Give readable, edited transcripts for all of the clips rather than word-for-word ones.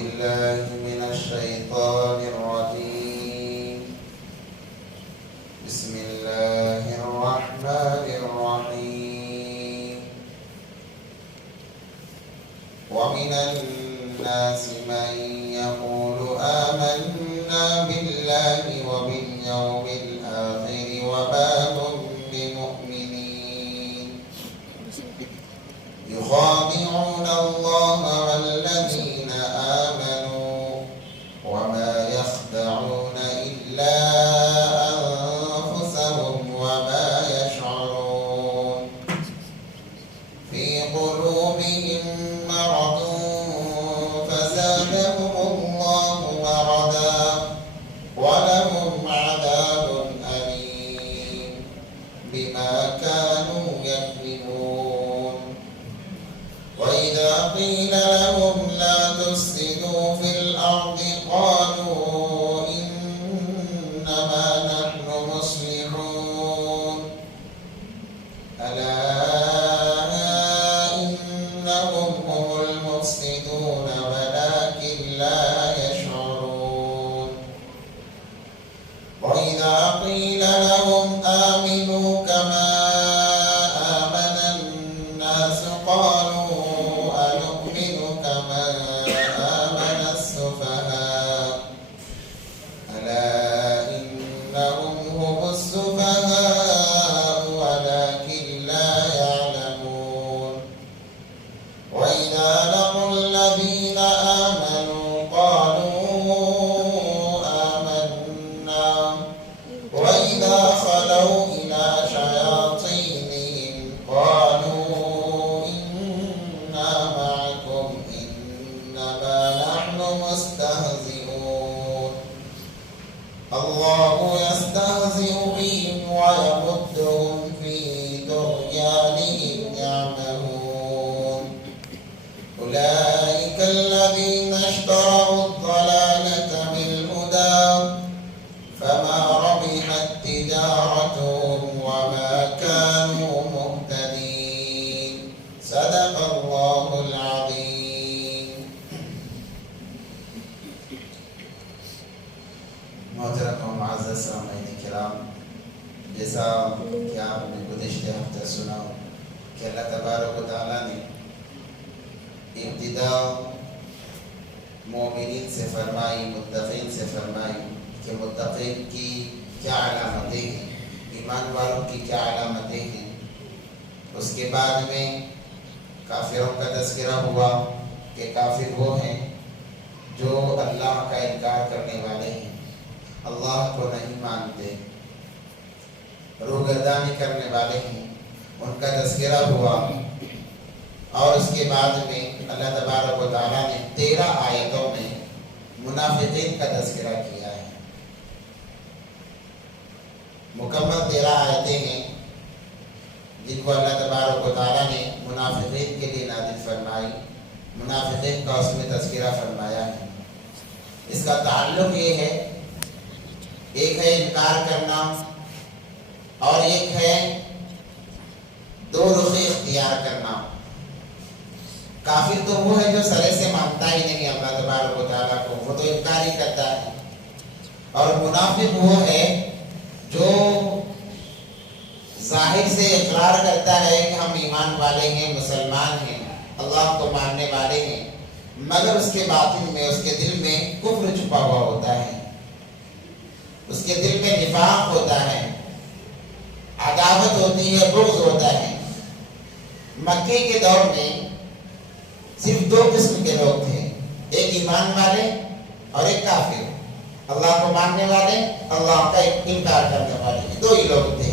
بالله من الشيطان الرجيم. بسم الله الرحمن الرحيم. ومن الناس من يقول آمنا بالله وباليوم الآخر وما هم بمؤمنين يخادعون الله والذين آمنوا وما يخدعون إلا أنفسهم وما يشعرون في قلوبهم مرض فزادهم الله مرضا ولهم عذاب أليم بما كانوا يكذبون. وإذا قيل لهم لا تفسدوا في الأرض قالوا إنما نحن مصلحون ألا إنهم هم المفسدون ولكن لا يشعرون. وإذا قيل لهم آمنوا كما آمن الناس قالوا أنؤمن كما آمن السفهاء ألا إنهم هم السفهاء ولكن لا يعلمون. وإذا لقوا الذين آمنوا قالوا آمنا وإذا خلوا إلى شياطينهم قالوا إنا معكم إنما نحن مستهزئون الله يستهزئ بهم ويمدهم في طغيانهم يعمهون. أولئك الذين اشتروا الضلالة بالهدى فما ربحت تجارتهم وما كانوا مهتدين. صدق الله العظيم. محترم و معزز سامعین کرام، جیسا کہ آپ نے گزشتہ ہفتہ سنا کہ اللہ تبارک و تعالیٰ نے ابتدا مومنین سے فرمائی، متقین سے فرمائی کہ متقین کی کیا علامتیں ہیں، ایمان والوں کی کیا علامتیں ہیں. اس کے بعد میں کافروں کا تذکرہ ہوا کہ کافر وہ ہیں جو اللہ کا انکار کرنے والے ہیں، اللہ کو نہیں مانتے، روگردانی کرنے والے ہیں، ان کا تذکرہ ہوا. اور اس کے بعد میں اللہ تبارک و تعالیٰ نے 13 آیتوں میں منافقین کا تذکرہ کیا ہے. مکمل 13 آیتیں ہیں جن کو اللہ تبارک و تعالیٰ نے منافقین کے لیے نازل فرمائی، منافقین کا اس میں تذکرہ فرمایا ہے. اس کا تعلق یہ ہے، ایک ہے انکار کرنا اور ایک ہے دو رخی اختیار کرنا. کافر تو وہ ہے جو سرے سے مانتا ہی نہیں اللہ تبارک و تعالیٰ کو، وہ تو انکار ہی کرتا ہے. اور منافق وہ ہے جو ظاہر سے اقرار کرتا ہے کہ ہم ایمان والے ہیں، مسلمان ہیں، اللہ کو ماننے والے ہیں، مگر اس کے باطن میں، اس کے دل میں کفر چھپا ہوا ہوتا ہے، اس کے دل میں نفاق ہوتا ہے، عداوت ہوتی ہے، بغض ہوتا ہے. مکے کے دور میں صرف 2 قسم کے لوگ تھے، ایک ایمان والے اور ایک کافر. اللہ کو ماننے والے، اللہ کا انکار کرنے والے، 2 ہی لوگ تھے.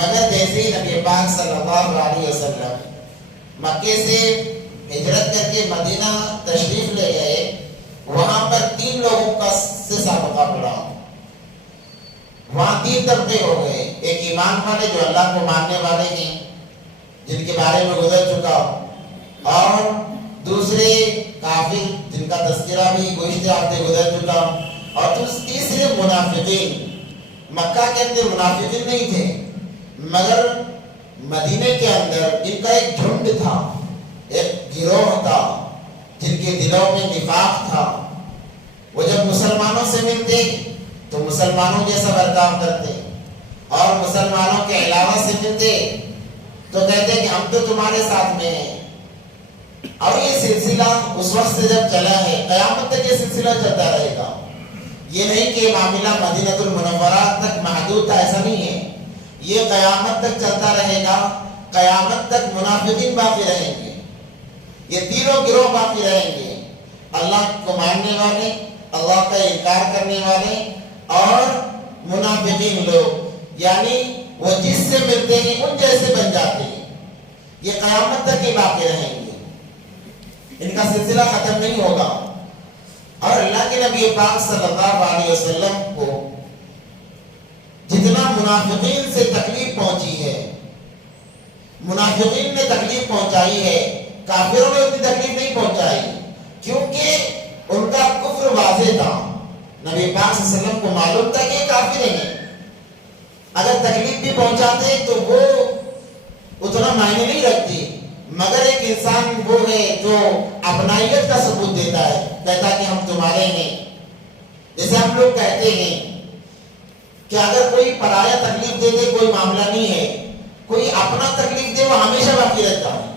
مگر جیسے ہی نبی پاک صلی اللہ علیہ وسلم مکے سے ہجرت کر کے مدینہ تشریف لے گئے، وہاں پر 3 لوگوں کا سابقہ پڑا. وہاں 3 طبقے ہو گئے، ایک ایمان والے جو اللہ کو ماننے والے ہیں جن کے بارے میں گزر چکا، اور دوسرے کافر جن کا تذکرہ بھی گزشتہ ہفتے گزر چکا، اور تیسرے منافقین. مکہ کے اندر منافقین نہیں تھے، مگر مدینے کے اندر ان کا ایک جھنڈ تھا، ایک گروہ تھا، جن کے دلوں میں نفاق تھا، وہ جب مسلمانوں سے ملتے تو مسلمانوں جیسا برتاؤ کرتے، اور مسلمانوں کے علاوہ سے ملتے تو کہتے کہ ہم تو تمہارے ساتھ میں ہیں۔ اور یہ سلسلہ اس وقت سے جب چلا ہے، قیامت تک یہ سلسلہ چلتا رہے گا۔ یہ نہیں کہ معاملہ مدینہ المنورہ تک محدود تھا، ایسا نہیں ہے، یہ قیامت تک چلتا رہے گا۔ قیامت تک منافقین باقی رہیں گے، یہ تینوں گروہ باقی رہیں گے، اللہ کو ماننے والے، اللہ کا انکار کرنے والے اور منافقین لوگ، یعنی وہ جس سے ملتے ہیں ان جیسے بن جاتے ہیں، یہ قیامت تک ہی باقی رہیں گے، ان کا سلسلہ ختم نہیں ہوگا۔ اور اللہ کے نبی پاک صلی اللہ علیہ وسلم کو جتنا منافقین سے تکلیف پہنچی ہے، منافقین نے تکلیف پہنچائی ہے، کافروں نے اتنی تکلیف نہیں پہنچائی، کیونکہ ان کا کفر واضح تھا۔ نبی پاک صلی اللہ علیہ وسلم کو معلوم تھا کہ کافر ہیں، اگر تکلیف بھی پہنچاتے تو وہ اتنا معنی نہیں رکھتی، مگر ایک انسان وہ ہے جو اپنائیت کا ثبوت دیتا ہے، کہتا کہ ہم تمہارے ہیں۔ جیسے ہم لوگ کہتے ہیں کہ اگر کوئی پرایا تکلیف دے دے کوئی معاملہ نہیں ہے، کوئی اپنا تکلیف دے وہ ہمیشہ باقی رہتا ہے۔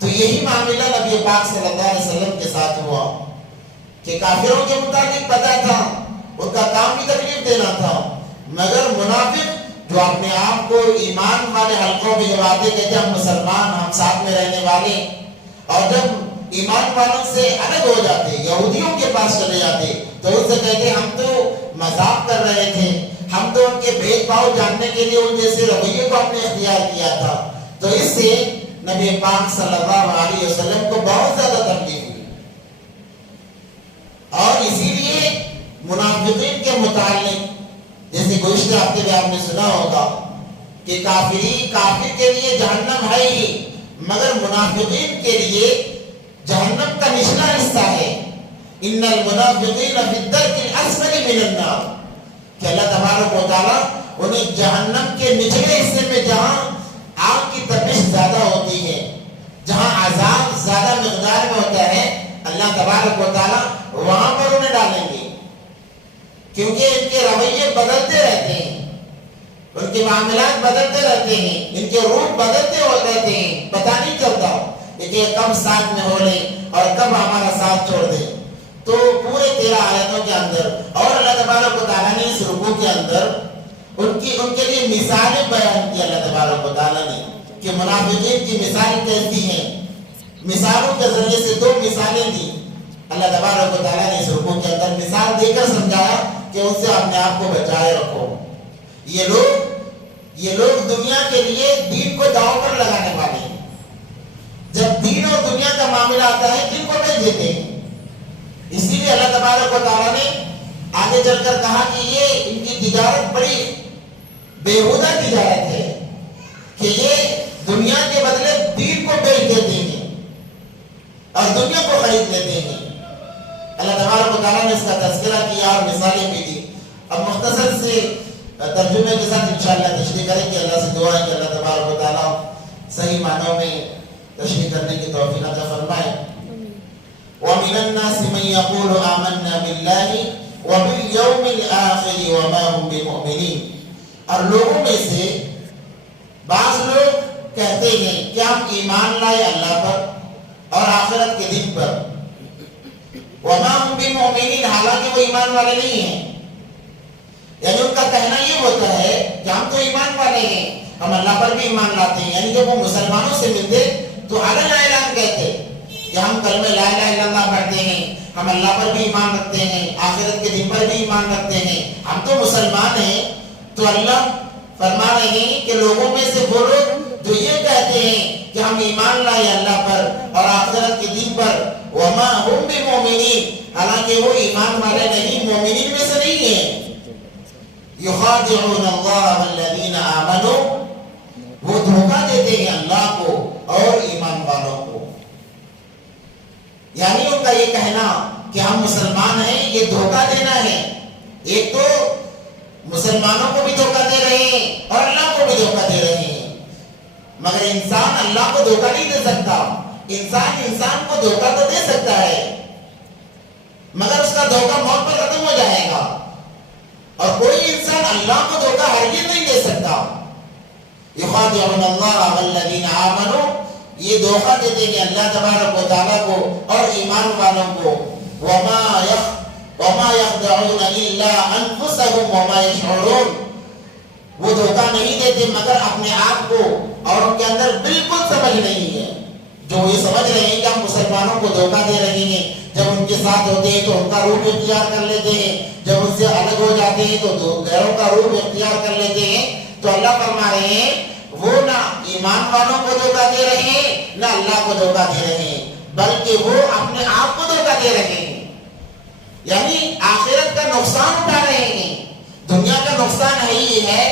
تو یہی معاملہ نبی پاک صلی اللہ علیہ وسلم کے ساتھ ہوا کہ کافروں کے متعلق پتہ تھا، ان کا کام بھی تکلیف دینا تھا، مگر منافق جو اپنے آپ کو ایمان والے حلقوں میں جب آتے کہتے ہم مسلمان، ہم ساتھ میں رہنے والے، اور جب ایمان والوں سے الگ ہو جاتے، یہودیوں کے پاس چلے جاتے، تو ان سے کہتے ہم تو مذاق کر رہے تھے، ہم تو ان کے بھید بھاؤ جاننے کے لیے ان جیسے رویے کو اپنے اختیار کیا تھا۔ تو اس سے نبی پاک صلی اللہ علیہ وسلم کو بہت زیادہ تکلیف ہوئی، اور اسی لیے منافقین کے متعلق جیسے گزشتہ ہفتے میں آپ نے سنا ہوگا کہ کافر کے لیے جہنم ہے ہی، مگر منافقین کے لیے جہنم کا نچلا حصہ ہے۔ ان المنافقین فی الدرک الاسفل من النار، کہ اللہ تبارک و تعالیٰ انہیں جہنم کے نچلے حصے میں جہاں آگ کی تپش زیادہ ہوتی ہے، جہاں عذاب زیادہ مقدار میں ہوتا ہے، اللہ تبارک و تعالیٰ وہاں پر انہیں ڈالیں گے، کیونکہ ان کے رویے بدلتے رہتے ہیں، ان کے معاملات بدلتے رہتے ہیں، ان کے روپ بدلتے رہتے ہیں، پتہ نہیں چلتا کہ کب ساتھ میں ہو لیں اور کب ہمارا ساتھ چھوڑ دیں۔ تو پورے 13 آیتوں کے اندر اور اللہ تبارک و تعالیٰ نے اس رکوع کے اندر ان کے لیے مثالیں بیان کی، اللہ تبارک و تعالیٰ نے کہ منافقین کی مثال کیسی ہیں، مثالوں کے ذریعے سے 2 مثالیں دی اللہ تبارک و تعالیٰ نے اس رکوع کے اندر، مثال دے کر سمجھایا کہ ان سے اپنے آپ کو بچائے رکھو۔ یہ لوگ دنیا کے لیے دین کو داؤ پر لگانے والے ہیں، جب دین اور دنیا کا معاملہ آتا ہے دین کو بیچ دیتے ہیں۔ اسی لیے اللہ تبارک و تعالیٰ نے آگے چل کر کہا کہ یہ ان کی تجارت بڑی بےہودہ تجارت ہے، کہ یہ دنیا کے بدلے دین کو بیچ دیتے ہیں اور دنیا کو خرید لیتے ہیں۔ اللہ تبارک و تعالیٰ نے اس کا تذکرہ کیا اور مثالیں بھی دی۔ اب مختصر سے ترجمے کے ساتھ انشاءاللہ تشریح کریں کہ اللہ سے دعا ہے کہ اللہ تبارک و تعالیٰ صحیح معنوں میں تشریح کرنے کی توفیق عطا فرمائے۔ وَمِنَ النَّاسِ مَن يَقُولُ آمَنَّا بِاللَّهِ وَبِالْيَوْمِ الْآخِرِ وَمَا هُمْ بِمُؤْمِنِينَ، اور لوگوں میں سے بعض لوگ کہتے ہیں کہ ہم ایمان لائے اللہ پر اور آخرت کے دن پر، وَمَا هُمْ بِمُؤْمِنِينَ، حالانکہ وہ ایمان والے نہیں ہیں۔ یعنی ان کا کہنا یہ ہوتا ہے کہ ہم تو ایمان والے ہیں، ہم اللہ پر بھی ایمان لاتے ہیں، یعنی جب وہ مسلمانوں سے ملتے تو علن اعلان کہتے کہ ہم کلمہ لا الہ الا اللہ پڑھتے ہیں، ہم اللہ پر بھی ایمان رکھتے ہیں، آخرت کے دن پر بھی ایمان رکھتے ہیں، ہم تو مسلمان ہیں۔ تو اللہ فرما رہے ہیں کہ لوگوں میں سے وہ لوگ جو یہ کہتے ہیں کہ ہم ایمان لائے اللہ پر اور آخرت کے دن پر، وما ہم بمؤمنین، حالانکہ وہ ایمان والے نہیں، مومنین میں سے نہیں ہیں۔ یخادعون اللہ والذین آمنوا، وہ دھوکہ دیتے ہیں اللہ کو اور ایمان والوں کو۔ یعنی ان کا یہ کہنا کہ ہم مسلمان ہیں یہ دھوکہ دینا ہے، ایک تو مسلمانوں کو بھی دھوکہ دے رہے ہیں اور اللہ کو بھی دھوکہ دے رہے ہیں، مگر انسان اللہ کو دھوکہ نہیں دے سکتا، انسان کو دھوکہ تو دے سکتا ہے مگر اس کا دھوکہ موت پر ختم ہو جائے گا، اور کوئی انسان اللہ کو دھوکہ ہرگز نہیں دے سکتا۔ یخادعون اللہ والذین آمنوا، یہ دھوکہ دیتے ہیں اللہ تبارک و تعالیٰ کو اور ایمان والوں کو۔ وما یخدعون الا انفسهم وما یشعرون، وہ دھوکہ نہیں دیتے مگر اپنے آپ کو، اور ان کے اندر بالکل سمجھ نہیں ہے۔ جو یہ سمجھ رہے ہیں کہ ہم مسلمانوں کو دھوکہ دے رہے ہیں، جب ان کے ساتھ ہوتے ہیں تو ان کا روپ اختیار کر لیتے ہیں، جب ان سے الگ ہو جاتے ہیں تو غیروں کا روپ اختیار کر لیتے ہیں۔ تو اللہ فرما رہے ہیں وہ نہ ایمان والوں کو دھوکہ دے رہے ہیں نہ اللہ کو دھوکہ دے رہے ہیں، بلکہ وہ اپنے آپ کو دھوکہ دے رہے ہیں، یعنی آخرت کا نقصان اٹھا رہے ہیں۔ دنیا کا نقصان ہے ہی ہے،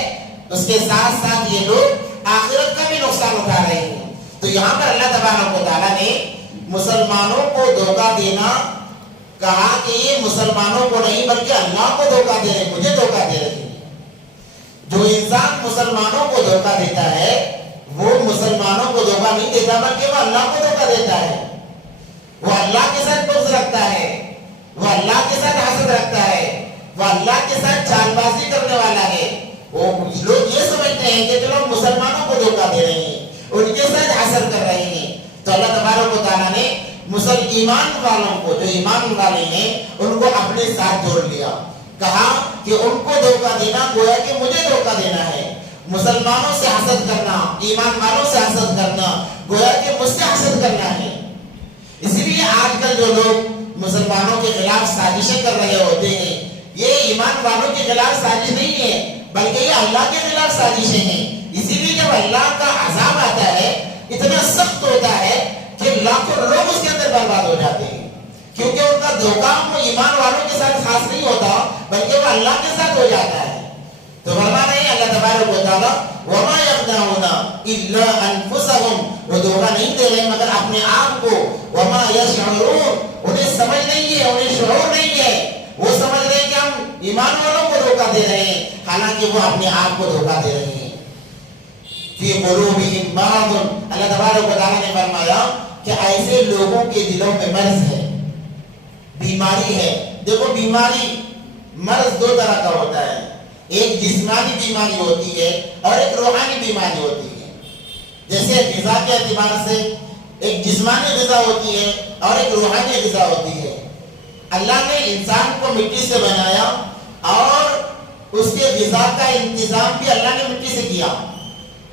اس کے ساتھ ساتھ یہ لوگ آخرت کا بھی نقصان اٹھا رہے ہیں۔ تو یہاں پر اللہ تبارک و تعالیٰ نے مسلمانوں کو دھوکہ دینا کہا کہ یہ مسلمانوں کو نہیں بلکہ اللہ کو دھوکہ دے رہے، مجھے دھوکہ دے رہے ہیں۔ جو انسان مسلمانوں کو دھوکہ دیتا ہے وہ مسلمانوں کو دھوکہ نہیں دیتا بلکہ وہ اللہ کو دھوکہ دیتا ہے، وہ اللہ کے ساتھ بغض رکھتا ہے، وہ اللہ کے ساتھ حسد رکھتا ہے، وہ اللہ کے ساتھ چال بازی کرنے والا ہے۔ وہ لوگ یہ سمجھتے ہیں کہ جو لوگ مسلمانوں کو دھوکہ دے رہے ہیں ان کے ساتھ حسد کر رہے ہیں۔ تو اللہ تبارک و تعالیٰ نے ایمان والوں کو، جو ایمان والے ہیں، ان کو اپنے ساتھ جوڑ لیا، کہا کہ ان کو دھوکہ دینا گویا کہ مجھے دھوکہ دینا ہے، مسلمانوں سے حسد کرنا، ایمان والوں سے حسد کرنا گویا کہ مجھ سے حسد کرنا ہے۔ اسی لیے آج کل جو لوگ مسلمانوں کے خلاف سازشیں کر رہے ہوتے ہیں یہ ایمان والوں کے خلاف سازش نہیں ہے بلکہ یہ اللہ کے خلاف سازشیں ہیں۔ اسی لیے جب اللہ کا عذاب آتا ہے اتنا سخت ہوتا ہے کہ لاکھوں لوگ اس کے اندر برباد ہو جاتے ہیں، کیونکہ ان کا دھوکہ وہ ایمان والوں کے ساتھ خاص نہیں ہوتا بلکہ وہ اللہ کے ساتھ ہو جاتا ہے۔ تو فرما رہے ہیں اللہ تبارک و تعالیٰ وما یخدعون الا انفسهم، وہ دھوکہ نہیں دے رہے مگر اپنے آپ کو، وما یشعرون، انہیں سمجھ نہیں ہے، انہیں شعور نہیں ہے، وہ سمجھ رہے ہیں کہ ہم ایمان والوں کو دھوکہ دے رہے ہیں حالانکہ وہ اپنے آپ کو دھوکہ دے رہے ہیں۔ فی قلوبہم مرض، اللہ تبارک و تعالیٰ نے فرمایا کہ ایسے لوگوں کے دلوں میں مرض ہے، بیماری ہے۔ دیکھو بیماری مرض دو طرح کا ہوتا ہے، ایک جسمانی بیماری ہوتی ہے اور ایک روحانی بیماری ہوتی ہے۔ جیسے غذا کے اعتبار سے ایک جسمانی غذا ہوتی ہے اور ایک روحانی غذا ہوتی ہے۔ اللہ نے انسان کو مٹی سے بنایا اور اس کے غذا کا انتظام بھی اللہ نے مٹی سے کیا،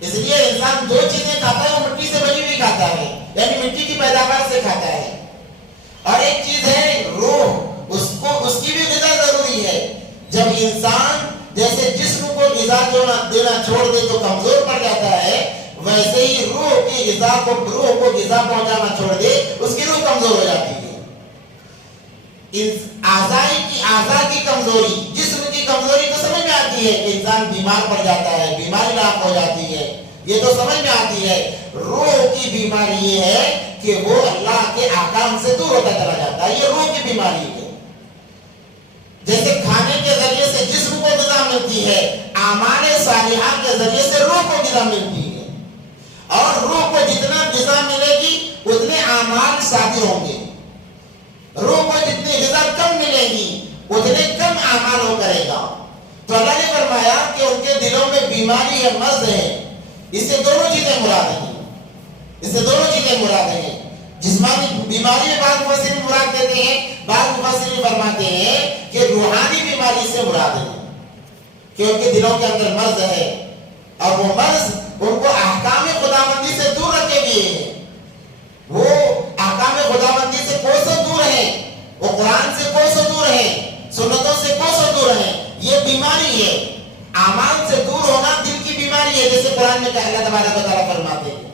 اس لیے انسان دو چیزیں کھاتا ہے، وہ مٹی سے بنی ہوئی کھاتا ہے، یعنی مٹی کی پیداوار سے کھاتا ہے، اور ایک چیز ہے روح، اس کی بھی غذا ضروری ہے۔ جب انسان جیسے جسم کو غذا دینا چھوڑ دے تو کمزور پڑ جاتا ہے، ویسے ہی روح کو غذا پہنچانا چھوڑ دے اس کی روح کمزور ہو جاتی ہے۔ اعضاء کی کمزوری، جسم کی کمزوری تو سمجھ میں آتی ہے کہ انسان بیمار پڑ جاتا ہے، بیماری لاحق ہو جاتی ہے، یہ تو سمجھ میں آتی ہے۔ روح کی بیماری یہ ہے کہ وہ اللہ کے احکام سے دور ہوتا چلا جاتا ہے، یہ روح کی بیماری ہے۔ جیسے کھانے کے ذریعے سے جسم کو غذا ملتی ہے، اعمال صالحہ کے ذریعے سے روح کو غذا ملتی ہے، اور روح کو جتنا غذا ملے گی اتنے اعمال شاطر ہوں گے، روح کو جتنی غذا کم ملے گی اتنے کم اعمال وہ کرے گا۔ تو اللہ نے فرمایا کہ ان کے دلوں میں بیماری ہے، مرض ہے، اس سے دونوں چیزیں مراد ہیں، جسمانی بیماری میں بعض مفسرین مراد دیتے ہیں، بعض مفسرین فرماتے ہیں کہ روحانی بیماری سے مراد ہے کہ ان کے دلوں کے اندر مرض ہے، اور وہ مرض ان کو احکام خداوندی سے دور رکھے ہوئے ہے، وہ احکام خداوندی سے کوسوں دور ہیں، وہ قرآن سے کوسوں دور ہیں، سنتوں سے کوسوں دور ہیں۔ یہ بیماری ہے، اعمال سے دور ہونا دل کی بیماری ہے، جیسے قرآن میں اللہ تبارک و تعالیٰ فرماتے ہیں۔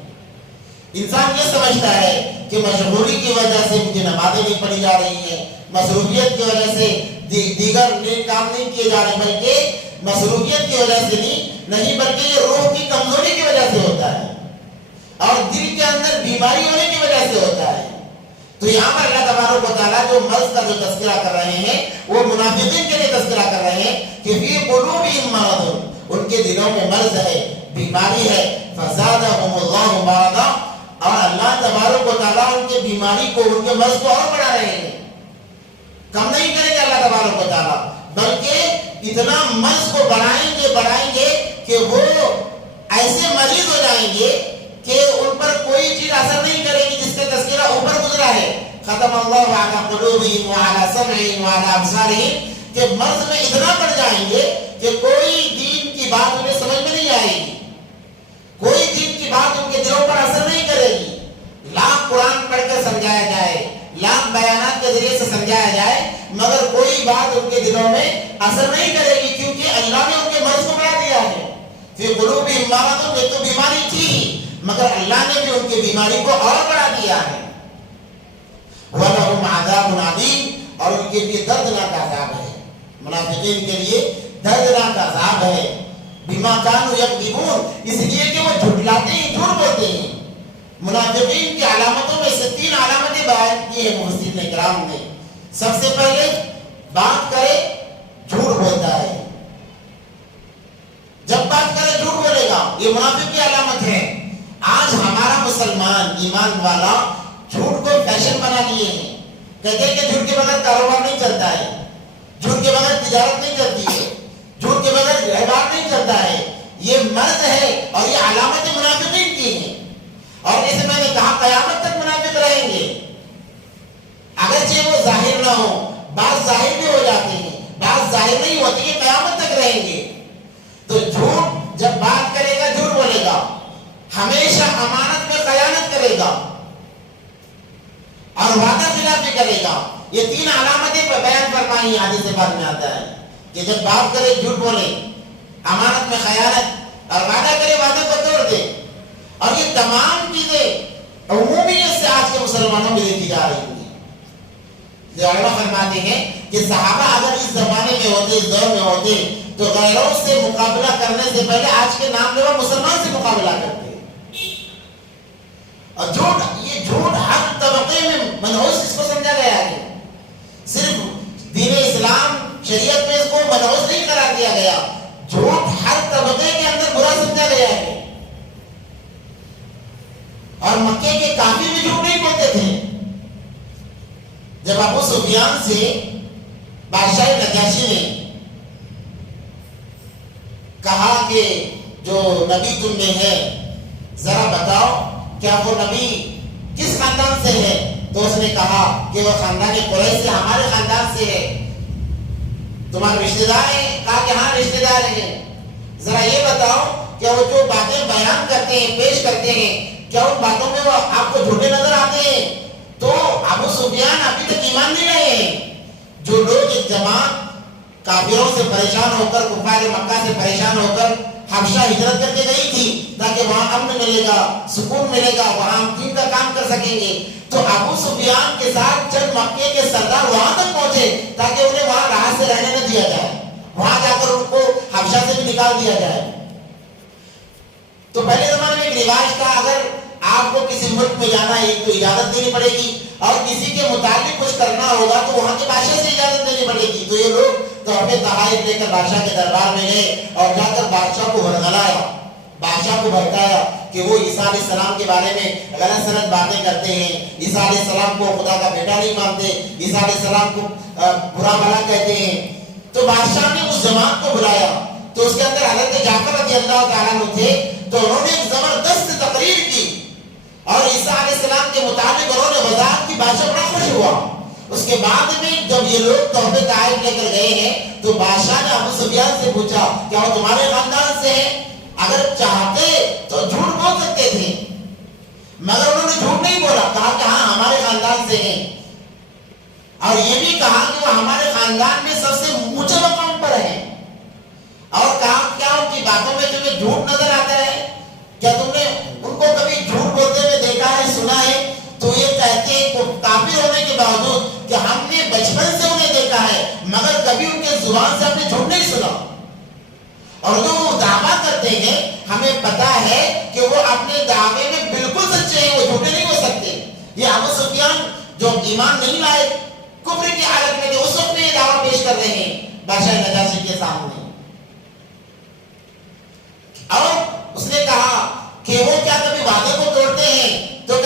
انسان یہ سمجھتا ہے کہ مشغولی کی وجہ سے مجھے نمازیں نہیں پڑھی جا رہی ہیں، مصروفیت کی وجہ سے دیگر نیک کام نہیں کیے جا رہے، بلکہ مصروفیت کی وجہ سے نہیں بلکہ یہ روح کی کمزوری کی وجہ سے ہوتا ہے اور دل کے اندر بیماری ہونے کی وجہ سے ہوتا ہے۔ تو یہاں پر اللہ تبارک و تعالیٰ جو مرض کا جو تذکرہ کر رہے ہیں وہ منافقین کے لیے تذکرہ کر رہے ہیں کہ فی قلوبہم مرض، ان کے دلوں میں مرض ہے، بیماری ہے، فزادہم اللہ مرضا، اور اللہ تبارک و تعالیٰ ان کے بیماری کو, ان کے مرض کو اور بڑھا رہے ہیں. کم نہیں کریں گے اللہ تبارک و تعالیٰ, بلکہ اتنا مرض کو بڑھائیں گے کہ وہ ایسے مریض ہو جائیں گے کہ ان پر کوئی چیز اثر نہیں کرے گی جس کا تذکرہ اوپر گزرا ہے. ختم اللہ علی قلوبہم وعلی سمعہم وعلی ابصارہم, کہ مرض میں اتنا بڑھ جائیں گے کہ کوئی دین کی بات انہیں سمجھ میں نہیں آئے گی, کوئی دین کی بات ان کے دلوں پر اثر نہیں کرے گی. لاکھ قرآن پڑھ کر سمجھایا جائے, لاکھ بیانات کے ذریعے سے سمجھایا جائے, مگر کوئی بات ان کے دلوں میں اثر نہیں کرے گی, کیونکہ اللہ نے ان کے مرض کو بڑھا دیا ہے. فی قلوبہم مرض, میں تو بیماری تھی مگر اللہ نے بھی ان کی بیماری کو اور بڑھا دیا ہے. وَلَهُمْ عَذَابٌ عَلِيمٌ, اور ان کے لیے دردناک عذاب ہے. منافقین کے لیے دردناک عذاب ہے. بِمَا كَانُوا يَكْذِبُونَ, اس لیے کہ وہ جھٹلاتے ہیں, جھوٹ بولتے ہیں. منافقین کی علامتوں میں سے 3 علامتیں بیان کی ہیں مفسرین کرام نے. سب سے پہلے بات کرے جھوٹ بولتا ہے, جب بات کرے جھوٹ بولے گا, یہ منافق کی علامت ہے. آج ہمارا مسلمان ایمان والا جھوٹ کو فیشن بنا لیے ہیں. کہتے ہیں کہ جھوٹ کے بغیر کاروبار نہیں چلتا ہے, جھوٹ کے بغیر تجارت نہیں چلتی ہے, جھوٹ کے بغیر عبادت نہیں چلتا ہے. یہ مرض ہے اور یہ علامت منافقین کی ہیں. اور جیسے میں نے کہا قیامت تک منافق رہیں گے, اگرچہ وہ ظاہر نہ ہو, بعض ظاہر بھی ہو جاتے ہیں, بعض ظاہر نہیں ہوتی ہے, قیامت تک رہیں گے. تو جھوٹ جب بات کرے گا جھوٹ بولے گا, ہمیشہ امانت میں خیانت کرے گا اور وعدہ خلافی کرے گا. یہ 3 علامتیں بیان فرمائی حدیث پاک میں آتا ہے کہ جب بات کرے جھوٹ بولے, امانت میں خیانت, اور وعدہ کرے وعدے کو توڑ دے. اور یہ تمام چیزیں عمومیت سے آج کے مسلمانوں میں دیکھی جا رہی ہیں. جو علماء فرماتے ہیں کہ صحابہ اگر اس زمانے میں ہوتے, اس دور میں ہوتے, تو غیروں سے مقابلہ کرنے سے پہلے آج کے نام لیوا مسلمان سے مقابلہ کرتے. اور جھوٹ, یہ جھوٹ ہر طبقے میں منحوس اس کو سمجھا گیا ہے. صرف دین اسلام شریعت میں اس کو منحوس نہیں قرار دیا گیا, جھوٹ ہر طبقے کے اندر برا سمجھا گیا ہے. اور مکے کے کافر بھی جھوٹ نہیں بولتے تھے. جب ابو سفیان سے بادشاہ نجاشی نے کہا کہ جو نبی تم میں ہے ذرا بتاؤ کیا وہ نبی کس خاندان سے ہے, تو اس نے کہا کہ وہ خاندان قریش سے, ہمارے خاندان سے ہے. تمہارے رشتہ دار ہیں؟ کہا کہ ہاں رشتہ دار ہیں. ذرا یہ بتاؤ کیا وہ جو باتیں بیان کرتے ہیں, پیش کرتے ہیں, کیا ان باتوں میں وہ آپ کو جھوٹے نظر آتے ہیں؟ تو ابو سفیان ابھی تک ایمان نہیں لائے ہیں. جو لوگ ایک جماعت کافروں سے پریشان ہو کر, کفار مکہ سے پریشان ہو کر حبشہ ہجرت کر کے گئی تھی تاکہ وہاں امن ملے گا, سکون ملے گا, وہاں ہم دین کا کام کر سکیں گے, تو ابو سفیان کے ساتھ چند مکے کے سردار وہاں تک پہنچے تاکہ انہیں وہاں راحت سے رہنے نہ دیا جائے, وہاں جا کر ان کو حبشہ سے بھی نکال دیا جائے. تو پہلے زمانے میں ایک رواج تھا, اگر آپ کو کسی ملک میں جانا ہے تو اجازت دینی پڑے گی, اور کسی کے متعلق کچھ کرنا ہوگا تو وہاں کے بادشاہ سے اجازت دینی پڑے گی. تو یہ لوگ تحفے تحائف لے کر بادشاہ کے دربار میں گئے اور جا کر بادشاہ کو ورغلایا, بادشاہ کو بھڑکایا کہ وہ عیسیٰ علیہ السلام کے بارے میں غلط سلط باتیں کرتے ہیں, عیسیٰ علیہ السلام کو خدا کا بیٹا نہیں مانتے, عیسیٰ علیہ السلام کو برا بھلا کہتے ہیں. تو بادشاہ نے اس جماعت کو بلایا, تو اس کے اندر حضرت جعفر رضی اللہ تعالیٰ عنہ تھے. تو انہوں نے ایک زبردست تقریر کی اور عیسیٰ علیہ السلام کے مطابق انہوں نے وضاحت کی. بادشاہ بڑا خوش ہوا. اس کے بعد میں جب یہ لوگ تحفے تحائف لے کر گئے ہیں تو بادشاہ نے ابو سفیان سے پوچھا کیا وہ تمہارے خاندان سے ہیں؟ اگر چاہتے تو جھوٹ بول سکتے تھے, مگر انہوں نے جھوٹ نہیں بولا, کہا کہ ہاں ہمارے خاندان سے ہیں, اور یہ بھی کہا کہ وہ ہمارے خاندان میں سب سے اونچے مقام پر ہیں. اور کہا کیا ان کی باتوں میں تمہیں جھوٹ نظر آتا ہے؟ کیا تم نے ان کو کبھی جھوٹ بولتے ہوئے دیکھا ہے, سنا ہے؟ تو یہ کہتے ہیں کافر ہونے کے باوجود کہ ہم نے بچپن سے انہیں دیکھا ہے مگر کبھی ان کے زبان سے ہم نے جھوٹ نہیں سنا. اور جو وہ دعویٰ کرتے ہیں ہمیں پتا ہے کہ وہ اپنے دعوے میں بالکل سچے ہیں, وہ جھوٹے نہیں ہو سکتے. یہ ابو سفیان جو ایمان نہیں لائے, کفر کی حالت میں تھے, اس وقت میں یہ دعویٰ پیش کر رہے ہیں بادشاہ نجاشی کے سامنے. اور اس نے کہا کہ وہ کیا کبھی وعدے کو توڑتے ہیں؟ تو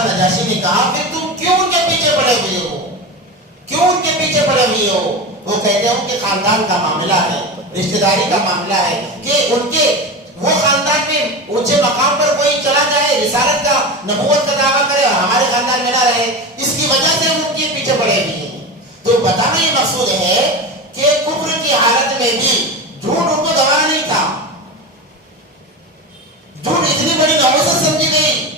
بادشاہ نجاشی نے کہا کہ تم کیوں ان کے پیچھے پڑے ہوئے ہو، کیوں ان کے پیچھے پڑے ہوئے ہو؟ وہ کہتے ہیں ان کے خاندان کا معاملہ ہے، رشتہ داری کا معاملہ ہے کہ ان کے وہ خاندان میں اونچے مقام پر کوئی چلا جائے، رسالت کا نبوت کا دعویٰ کرے اور ہمارے خاندان میں نہ رہے، اس کی وجہ سے ہم ان کے پیچھے پڑے ہوئے ہیں۔ تو بتانا یہ مقصود ہے کہ کفر کی حالت میں بھی جھوٹ ان کو گوارا نہیں تھا۔ جھوٹ اتنی بڑی نحوست سمجھی گئی،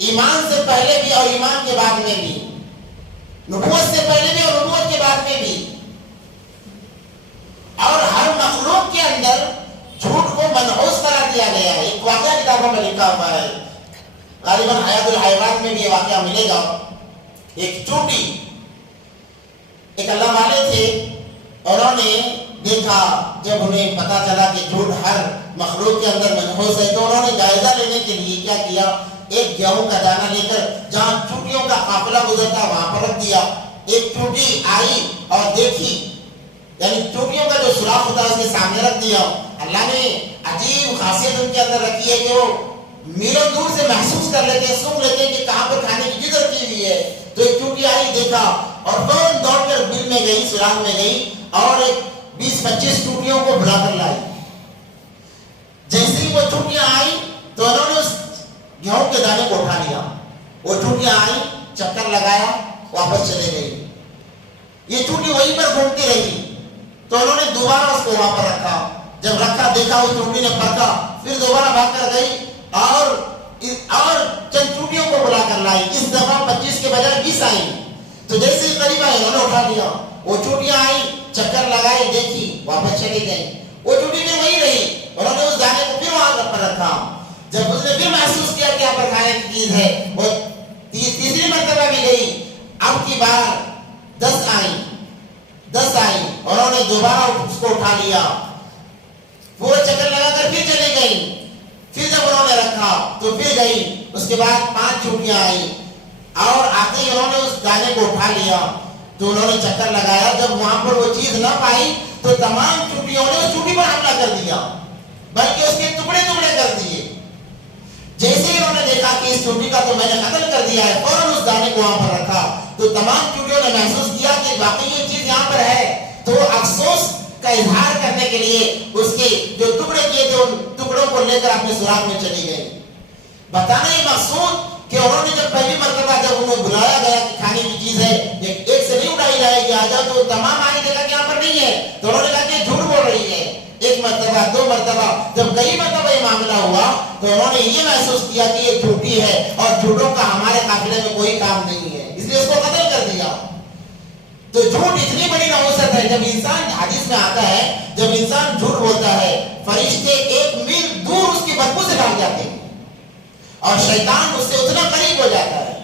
ایمان سے پہلے بھی اور ایمان کے بعد میں بھی، نبوت سے پہلے بھی اور نبوت کے بعد میں بھی، اور ہر مخلوق کے اندر جھوٹ کو منحوس قرار دیا گیا ہے۔ ایک واقعہ کتابوں میں لکھا ہوا ہے، غالباً حیات الحیوان میں بھی یہ واقعہ ملے گا۔ ایک چونٹی، ایک اللہ والے تھے، انہوں نے دیکھا، جب انہیں پتا چلا کہ جھوٹ ہر مخلوق کے اندر منحوس ہے تو انہوں نے جائزہ لینے کے لیے کیا کیا، ایک گیہوں کا دانہ لے کر جہاں چونٹیوں کا قافلہ گزرتا وہاں پر رکھ دیا۔ ایک چونٹی آئی اور دیکھی، یعنی چونٹیوں کا جو سوراخ ہوتا ہے اس کے سامنے رکھ دیا۔ اللہ نے عجیب خاصیت ان کے اندر رکھی ہے کہ وہ میلوں دور سے محسوس کر لیتے ہیں، سن لیتے ہیں کہ کہاں پر کھانے کی جگہ رکھی ہوئی ہے۔ تو ایک چونٹی آئی، دیکھا اور فوراً دوڑ کر بل میں گئی، سوراخ میں گئی اور ایک 20-25 چونٹیوں کو بلا کر لائی۔ جیسے ہی وہ چونٹیاں آئی تو انہوں نے اس گیہوں کے دانے کو اٹھا لیا۔ وہ چونٹیاں آئی، چکر لگایا، واپس چلے گئی۔ یہ چونٹی وہیں پر گھومتی رہی تو انہوں نے دوبارہ اس کو وہاں پر رکھا۔ جب رکھا، دیکھا اس چونٹی نے پھرکا، پھر دوبارہ بھاگ کر گئی اور چند چونٹیوں کو بلا کر لائی۔ اس دفعہ 25 کے بجائے 20 آئی۔ تو جیسے ہی قریب آئے انہوں نے اٹھا لیا۔ وہ چونٹیاں آئی، چکر لگائی، دیکھی، واپس چلی گئی۔ وہ چونٹی پھر وہی رہی، انہوں نے اس دانے کو پھر وہاں پر رکھا۔ جب اس نے پھر محسوس کیا کہ یہاں پر کھانے کی چیز ہے، وہ تیسری مرتبہ بھی گئی۔ اب کی بار 10 آئی، انہوں نے دوبارہ اس کو اٹھا لیا، پورا چکر لگا کر پھر چلی گئی۔ پھر جب انہوں نے رکھا تو پھر گئی۔ اس کے بعد 5 چونٹیاں آئی اور آتے ہی انہوں نے اس دانے کو اٹھا لیا تو انہوں نے چکر لگایا۔ جب وہاں پر وہ چیز نہ پائی تو تمام چونٹیوں نے اس چونٹی پر حملہ کر دیا، بلکہ اس کے ٹکڑے ٹکڑے کر دیے۔ جیسے ہی انہوں نے دیکھا کہ اس چونٹی کا تو میں نے قتل کر دیا ہے، فوراً اس دانے کو وہاں پر رکھا تو تمام چونٹیوں نے محسوس کیا کہ واقعی یہ چیز یہاں پر ہے، تو افسوس کا اظہار کرنے کے لیے اس کے جو ٹکڑے کیے تھے ان ٹکڑوں کو لے کر اپنے سوراخ میں چلی گئی۔ بتانا یہ مقصود کہ انہوں نے جب پہلی مرتبہ جب انہیں بلایا گیا کہ کھانے کی چیز ہے، ایک سے نہیں اٹھائی جائے گی، آ جاؤ، تو تمام آئی، دیکھا کہ یہاں پر نہیں ہے تو انہوں نے کہا کہ جھوٹ بول رہی ہے۔ ایک مرتبہ، 2 مرتبہ، جب کئی مرتبہ یہ معاملہ ہوا تو انہوں نے یہ محسوس کیا کہ یہ جھوٹی ہے اور جھوٹوں کا ہمارے قافلے میں کوئی کام نہیں ہے، اس لیے اس کو قتل کر دیا۔ تو جھوٹ اتنی بڑی نحوست ہے، جب انسان، حدیث میں آتا ہے، جب انسان جھوٹ بولتا ہے فرشتے 1 میل دور اس کی بدبو سے بھاگ جاتے ہیں اور شیطان اس سے اتنا قریب ہو جاتا ہے،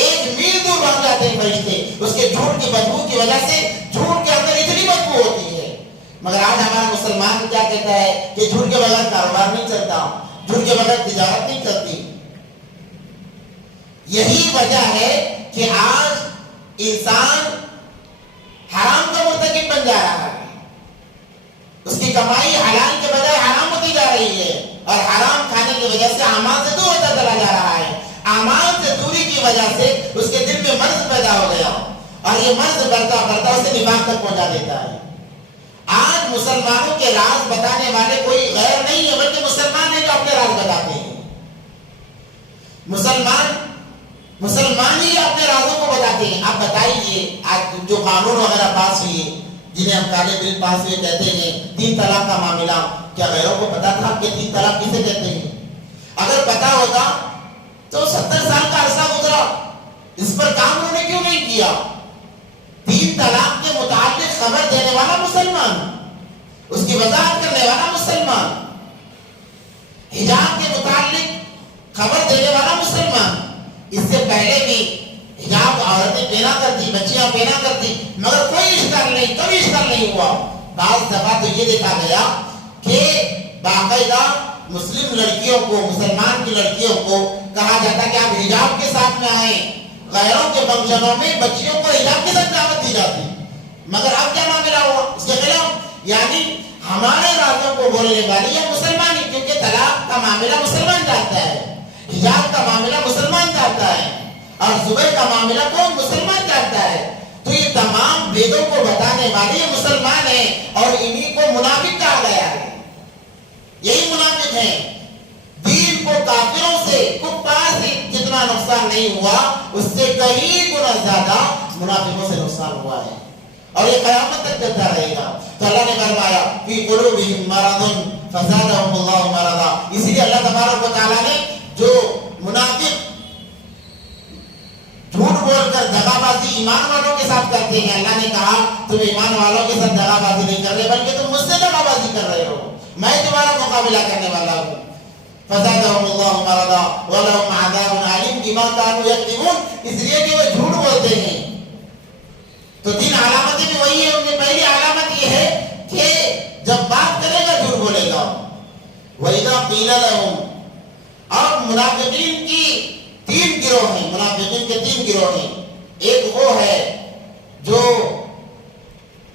1 میل دور بھاگ جاتے ہیں فرشتے اس کے جھوٹ کی بدبو کی وجہ سے۔ جھوٹ کے اندر اتنی بدبو ہوتی ہے، مگر آج ہمارا مسلمان کیا کہتا ہے کہ جھوٹ کے بغیر کاروبار نہیں چلتا، جھوٹ کے بغیر تجارت نہیں چلتی۔ یہی وجہ ہے کہ آج انسان حرام کا مرتکب بن جا رہا ہے، اس کی کمائی حلال کے بجائے حرام ہوتی جا رہی ہے اور حرام کھانے کی وجہ سے اعمال سے دور ہوتا چلا جا رہا ہے۔ اعمال سے دوری کی وجہ سے اس کے دل میں مرض پیدا ہو گیا اور یہ مرض بڑھتا بڑھتا اسے نفاق تک پہنچا دیتا ہے۔ آج مسلمانوں کے راز بتانے والے کوئی غیر نہیں ہے، بلکہ مسلمان ہیں جو اپنے راز بتاتے ہیں۔ مسلمان ہی اپنے رازوں کو بتاتے ہیں۔ آپ بتائیے، آج جو قانون وغیرہ پاس ہوئے، جنہیں ہم کالے بل پاس ہوئے کہتے ہیں، 3 طلاق کا معاملہ، کیا غیروں کو پتا تھا کہ 3 طلاق کسے کہتے ہیں؟ اگر پتا ہوتا تو 70 سال کا عرصہ گزرا، اس پر کام انہوں نے کیوں نہیں کیا؟ 3 طلاق کے متعلق خبر دینے والا مسلمان، اس کی وضاحت کرنے والا مسلمان، حجاب کے متعلق خبر دینے والا مسلمان۔ اس سے پہلے بھی حجاب عورتیں پہنا کرتی، بچیاں پہنا کرتی، مگر کوئی اشکال نہیں، کبھی اشکال نہیں ہوا۔ بعض دفعہ تو یہ دیکھا گیا کہ باقاعدہ مسلم لڑکیوں کو، مسلمان کی لڑکیوں کو کہا جاتا کہ آپ حجاب کے ساتھ میں آئیں۔ غیروں کے فنکشنوں میں بچیوں کو حجاب کے ساتھ دعوت دی جاتی، مگر اب کیا معاملہ ہوا اس کے خلاف؟ یعنی ہمارے رازوں کو بولنے والی ہے مسلمان ہی، کیونکہ طلاق کا معاملہ مسلمان جانتا ہے، حجاب کا معاملہ مسلمان جانتا ہے اور زبیر کا معاملہ کون مسلمان جانتا ہے. تو یہ تمام بیدوں کو بتانے والے یہ مسلمان ہیں اور انہی کو منافق کہا گیا ہے. یہی منافق ہیں. دین کو کافروں سے کفار سے جتنا نقصان نہیں ہوا اس سے کئی گنا زیادہ منافقوں سے نقصان ہوا ہے اور یہ قیامت تک چلتا رہے گا. تو اللہ نے فرمایا فی قلوبہم مرض فزادہم اللہ مرضا. اسی لیے اللہ تبارک و تعالیٰ نے جو منافق جھوٹ بول کر دغا بازی ایمان والوں کے ساتھ کرتے ہیں، اللہ نے کہا تم ایمان والوں کے ساتھ دغا بازی نہیں کر رہے بلکہ تم مجھ سے دغا بازی کر رہے ہو، میں تمہارا مقابلہ کرنے والا ہوں. فزادہم اللہ مرضا ولہم عذاب علیم بما کانوا یکذبون. اس لیے کہ وہ جھوٹ بولتے ہیں. تو تین علامتیں بھی وہی ہیں. ان میں پہلی علامت یہ ہے کہ جب بات کرے گا جھوٹ بولے گا. وَإِذَا قِيلَ لَهُمْ. اور منافقین کی تین گروہ ہیں. منافقین کے تین گروہ ہیں. ایک وہ ہے جو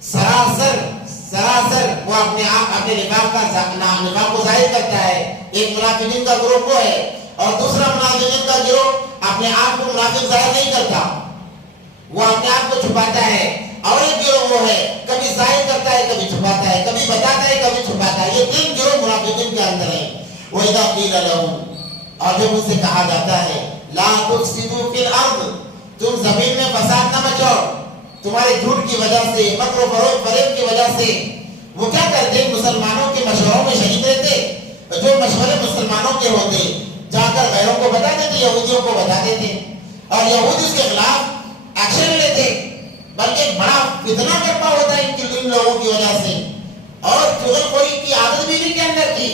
سراسر وہ اپنے آپ اپنے نفاق کو ظاہر کرتا ہے. ایک منافقین کا گروہ وہ ہے. اور دوسرا منافقین کا گروہ اپنے آپ کو منافق ظاہر نہیں کرتا، وہ اپنے آپ کو چھپاتا ہے. اور ایک گروہ وہ ہے کبھی ظاہر کرتا ہے کبھی چھپاتا ہے، کبھی بتاتا ہے کبھی چھپاتا ہے. یہ تین گروہ منافقین کے اندر ہیں. وَإِذَا قِيلَ لَهُمْ. اور جب ان سے کہا جاتا ہے لا تفسدوا فی الارض، تم زمین میں فساد نہ مچاؤ، تمہارے جھوٹ کی وجہ سے، مکر و فریب کی وجہ سے. وہ کیا کرتے؟ مسلمانوں کے مشوروں میں شریک رہتے. جو مشورے مسلمانوں کے ہوتے جا کر غیروں کو بتا دیتے، یہودیوں کو بتا دیتے اور یہودی اس کے خلاف ایکشن لیتے. بلکہ ایک بڑا فتنہ برپا ہوتا ہے ان لوگوں کی وجہ سے. اور چغل خوری کی عادت بھی ان کے اندر تھی،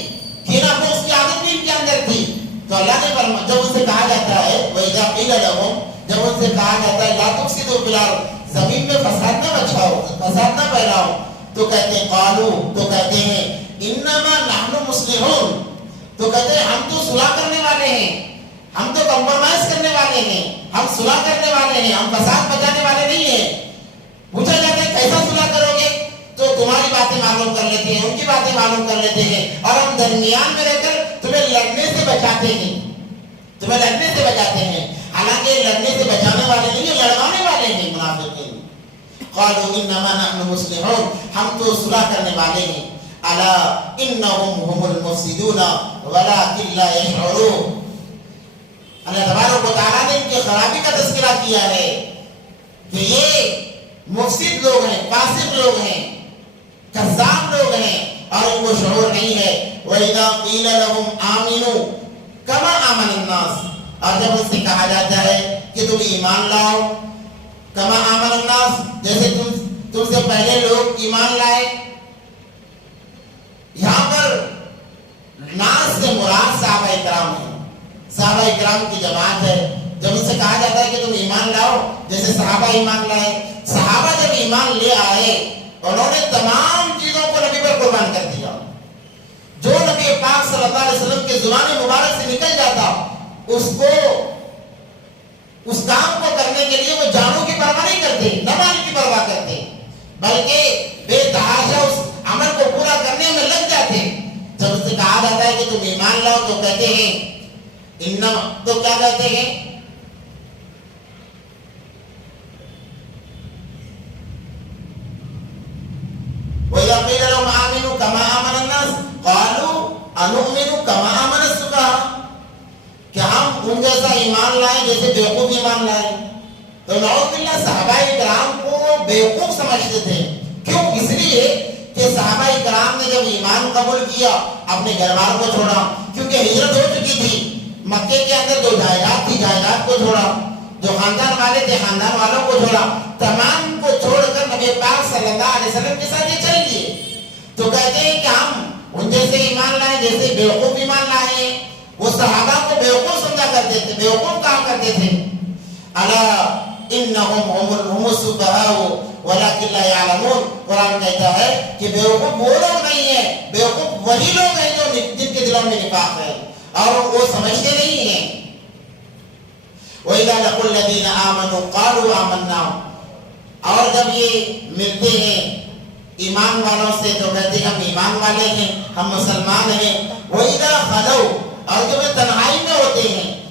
کینہ بغض کی عادت بھی ان کے اندر تھی. تو اللہ نے فرمایا جب ان سے کہا جاتا ہے وَإِذَا قِيلَ لَهُمْ، جب ان سے کہا جاتا ہے لا تفسدوا فی الارض، زمین میں فساد نہ مچاؤ، فساد نہ پھیلاؤ، تو کہتے ہیں قالوا، تو کہتے ہیں انما نحن مصلحون، تو کہتے ہیں ہم تو صلح کرنے والے ہیں، ہم تو کمپرومائز کرنے والے ہیں، ہم صلح کرنے والے ہیں، ہم فساد بچانے والے نہیں ہیں. پوچھا جاتا ہے کیسا صلح کرو گے؟ تو تمہاری باتیں معلوم کر لیتے ہیں، ان کی باتیں معلوم کر لیتے ہیں اور ہم درمیان میں رہ کر تمہیں لڑنے سے بچاتے ہیں، تمہیں لڑنے سے بچاتے ہیں. حالانکہ لڑنے سے بچانے والے نہیں ہیں، لڑوانے والے ہیں منافقین. قالوا انما نحن مصلحون، ہم تو صلح کرنے والے ہیں. الا انهم هم المفسدون ولكن لا يشعرون. اللہ تبارک و تعالیٰ نے ان کی خرابی کا تذکرہ کیا ہے کہ یہ مفسد لوگ ہیں، فاسق لوگ ہیں، کذاب لوگ ہیں اور ان کو شعور نہیں ہے. وَإِذَا قِيلَ لَهُمْ آمِنُوا كَمَا آمَنَ النَّاسِ، اور جب اس سے کہا جاتا ہے کہ تم ایمان لاؤ، کما آمن الناس، جیسے تم سے پہلے لوگ ایمان لائے. یہاں پر ناس سے مراد صحابہ اکرام ہیں، صحابہ اکرام کی جماعت ہے. جب ان سے کہا جاتا ہے کہ تم ایمان لاؤ جیسے صحابہ ایمان لائے. صحابہ جب ایمان لے آئے انہوں نے تمام چیزوں کو نبی پر قربان کر دیا. جو نبی پاک صلی اللہ علیہ وسلم کے زبان مبارک سے نکل جاتا اس کام کو کرنے کے لیے وہ جانوں کی پرواہ نہیں کرتے، نہ مال کی پرواہ کرتے، بلکہ بے تحاشا اس عمل کو پورا کرنے میں لگ جاتے. جب اس سے کہا جاتا ہے کہ تم ایمان لاؤ تو کہتے ہیں انما، تو کیا کہتے ہیں؟ وَإِذَا قِيلَ لَهُمْ آمِنُوا كَمَا آمَنَ النَّاسُ قَالُوا أَنُؤْمِنُ كَمَا آمَنَ السُّفَهَاءُ، کہ ہم ان جیسا ایمان لائیں جیسے بیوقوف ایمان لائیں. تو نعوذ باللہ صحابہ اکرام کو بیوقوف سمجھتے تھے. کیوں؟ اس لیے کہ صحابہ اکرام نے جب ایمان قبول کیا اپنے گھر والوں کو چھوڑا، کیونکہ ہجرت ہو چکی تھی. مکے کے اندر جو جائیداد تھی جائیداد کو چھوڑا، جو خاندان والے تھے خاندان والوں کو چھوڑا، تمام کو چھوڑ کر نبی پاک صلی اللہ علیہ وسلم کے ساتھ یہ چل لیے. تو کہتے ہیں کہ ہم ان جیسے ایمان لائیں جیسے بیوقوف ایمان لائے. وہ صحابہ کو بیوقوف سمجھا کرتے تھے، بیوقوف کہا کرتے تھے. الا انہم هم السفہاء ولکن لا یعلمون. قرآن کہتا ہے کہ بیوقوف وہ لوگ نہیں ہیں، بیوقوف وہی لوگ ہیں جو جن کے دلوں میں نفاق ہے اور وہ سمجھتے نہیں ہیں. وَإِذَا لَقُوا الَّذِينَ آمَنُوا قَالُوا آمَنَّا، اور جب یہ ملتے ہیں ایمان والوں سے تو کہتے ہیں ہم ایمان والے ہیں، ہم مسلمان ہیں. وَإِذَا خَلَوْا، اور جب یہ تنہائی میں ہوتے ہیں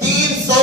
300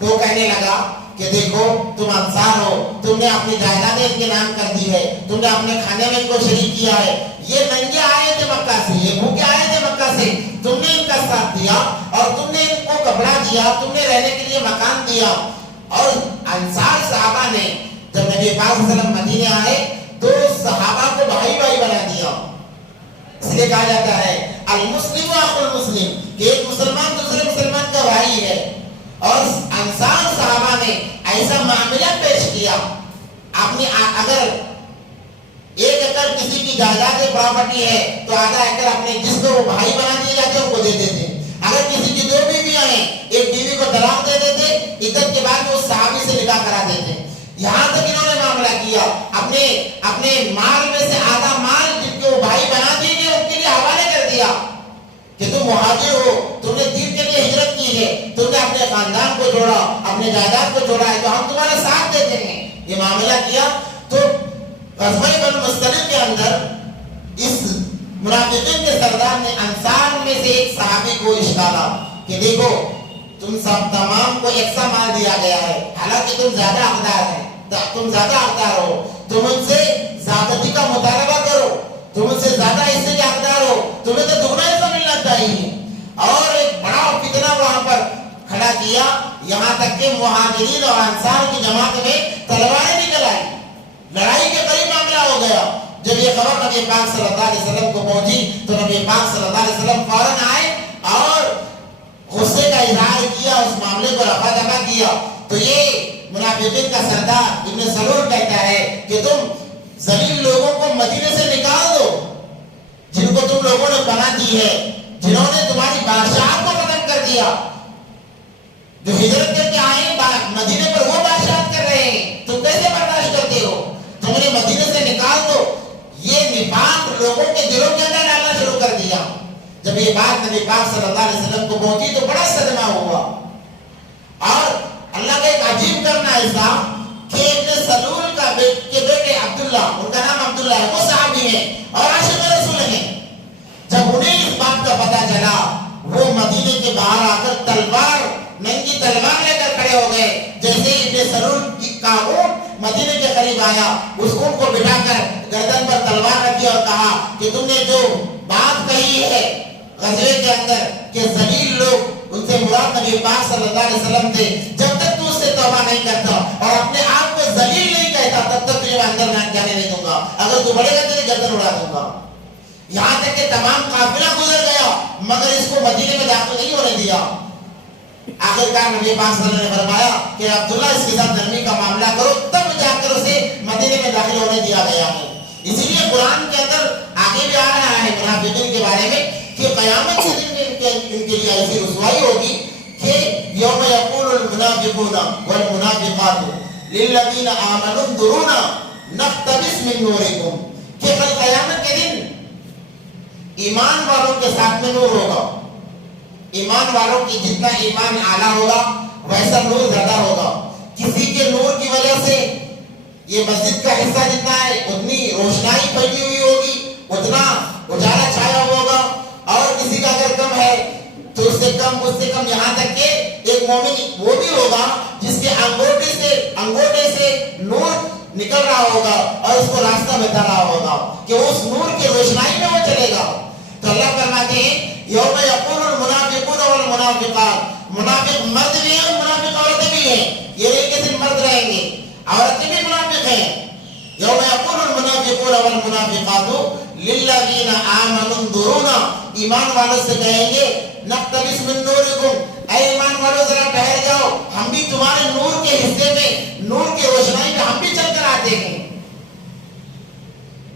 تو کہنے لگا کہ دیکھو تم انصار ہو، تم نے اپنی جائیدادیں ان کے نام کر دی ہے، تم نے اپنے کھانے میں ان کو شریک کیا ہے، یہ ننگے آئے تھے مکہ سے، یہ بھوکے آئے تھے مکہ سے، تم نے ان کا ساتھ دیا اور تم نے ان کو کپڑا دیا، تم نے رہنے کے لیے مکان دیا۔ اور انصار صحابہ نے جب نبی پاک صلی اللہ علیہ وسلم مدینے آئے تو صحابہ کو بھائی بھائی بنا دیا۔ اس لیے کہا جاتا ہے المسلم اخو المسلم، کہ ایک مسلمان دوسرے مسلمان کا بھائی ہے۔ اور انصار صحابہ نے ایسا معاملہ پیش کیا، اگر 1 ایکڑ کسی کی جائیداد پراپرٹی ہے تو آدھا ایکڑ اپنے جس کو وہ بھائی بنا دیے جاتے ان کو دے دیتے۔ اگر کسی کی 2 بیویاں ہیں، ایک بیوی کو طلاق دے دیتے، عدت کے بعد وہ صحابی سے نکاح کرا دیتے۔ یہاں تک انہوں نے معاملہ کیا، اپنے مال میں سے آدھا مال جن کو وہ بھائی بنا دیے گئے ان کے لیے حوالے کر دیا کہ تم مہاجر ہو، تم نے دین کے لیے ہجرت کی ہے، تم نے اپنے خاندان کو جوڑا، اپنے جائیداد کو جوڑا ہے، تو ہم تمہارا ساتھ دیتے ہیں۔ یہ معاملہ کیا تو غزوہ بنو مصطلق کے اندر اس منافقین کے سردار نے انصار میں سے ایک صحابی کو اشارہ کہ دیکھو تم سب تمام کو یکساں مال دیا گیا ہے، حالانکہ تم زیادہ حقدار ہیں، تم زیادہ حقدار ہو، تم ان سے زیادتی کا مطالبہ کرو، تم ان سے زیادہ حصے کے حقدار ہو، تمہیں تو دگنا حصہ ملنا چاہیے۔ اور ایک بڑا فتنہ وہاں پر کھڑا کیا، یہاں تک کہ مہاجرین اور انصار کی جماعت میں تلواریں نکل آئی، لڑائی کے قریب معاملہ ہو گیا۔ جب یہ خبر نبی پاک صلی اللہ علیہ وسلم کو پہنچی تو نبی پاک صلی اللہ علیہ وسلم فوراً آئے اور غصے کا اظہار کیا، اس معاملے کو رفع دفع کیا۔ تو یہ منافقین کا سردار ابن سلول کہتا ہے کہ تم ذلیل لوگوں کو مدینے سے نکال دو، جن کو تم لوگوں نے پناہ دی ہے، جنہوں نے تمہاری بادشاہت کو ختم کر دیا، جو ہجرت کر کے آئے مدینے پر وہ بادشاہت کر رہے ہیں، تم کیسے برداشت کرتے ہو؟ تم نے مدینے سے نکال دو۔ یہ نفاق لوگوں کے دلوں کے اندر ڈالنا شروع کر دیا۔ جب یہ بات نبی پاک صلی اللہ علیہ وسلم کو پہنچی تو بڑا صدمہ ہوا، اور اللہ کا ایک عجیب کرنا ایسا کہ ابن سلول کے بیٹے عبداللہ، ان کا نام عبداللہ ہے، وہ صحابی ہیں اور عاشق رسول ہیں۔ جب انہیں اس بات کا پتہ چلا، وہ مدینے کے باہر آ کر ننگی تلوار لے کر کھڑے ہو گئے۔ جیسے ابن سلول کا اونٹ مدینے کے قریب آیا، اس اونٹ کو بٹھا کر گردن پر تلوار رکھی اور کہا کہ تم نے جو بات کہی ہے غزوے کے اندر کہ ذلیل لوگ، ان سے مراد نبی پاک صلی اللہ علیہ وسلم تھے، جب تک تو اس سے توبہ نہیں کرتا اور اپنے آپ کو ذلیل نہیں کہتا تب تک تجھے اندر نہ جانے نہیں دوں گا، اگر تو بڑھے گا تیری گردن اڑا دوں گا۔ یہاں تک کہ تمام قافلہ گزر گیا مگر اس کو مدینے میں داخل نہیں ہونے دیا۔ آخرکار نبی پاک صلی اللہ علیہ وسلم نے فرمایا کہ عبداللہ اس کے ساتھ نرمی کا معاملہ کرو، تب جا کر اسے مدینے میں داخل ہونے دیا گیا ہے۔ اسی لیے قرآن کے اندر آگے بھی آ رہا ہے منافقین کے بارے میں کہ قیامت کے دن میں ان کے لیے ایسی رسوائی ہوگی کہ یوم یقول المنافقون والمنافقات للذین آمنوا انظرونا نقتبس من نورکم، کہ کل قیامت کے دن ایمان والوں کے ساتھ میں نور ہوگا، ایمان والوں کی جتنا ایمان اعلیٰ ہوگا ویسا نور زیادہ ہوگا۔ کسی کے نور کی وجہ سے یہ مسجد کا حصہ جتنا ہے اتنی روشنائی پھیلی ہوئی ہوگی، اتنا اجالا چھایا ہوگا، اور کسی کا اگر کم ہے تو اس سے کم یہاں تک کہ ایک مومن وہ بھی ہوگا جس کے انگوٹے سے نور نکل رہا ہوگا اور اس کو راستہ بتا رہا ہوگا کہ اس نور کی روشنائی میں وہ چلے گا۔ تو اللہ فرماتے ہیں یوم یقول المنافقون والمنافقات، منافق مرد بھی ہیں، منافق عورتیں بھی ہیں، یہ نہیں کہ صرف مرد رہیں گے، عورتیں بھی منافق ہیں۔ یوم یقول المنافقون والمنافقات للذین آمنوا انظرونا، ایمان والوں سے کہیں گے نقتبس من نورکم، اے ایمان والوں ذرا ٹھہر جاؤ، ہم بھی تمہارے نور کے حصے میں، نور کی روشنائی میں ہم بھی چل کر آتے ہیں۔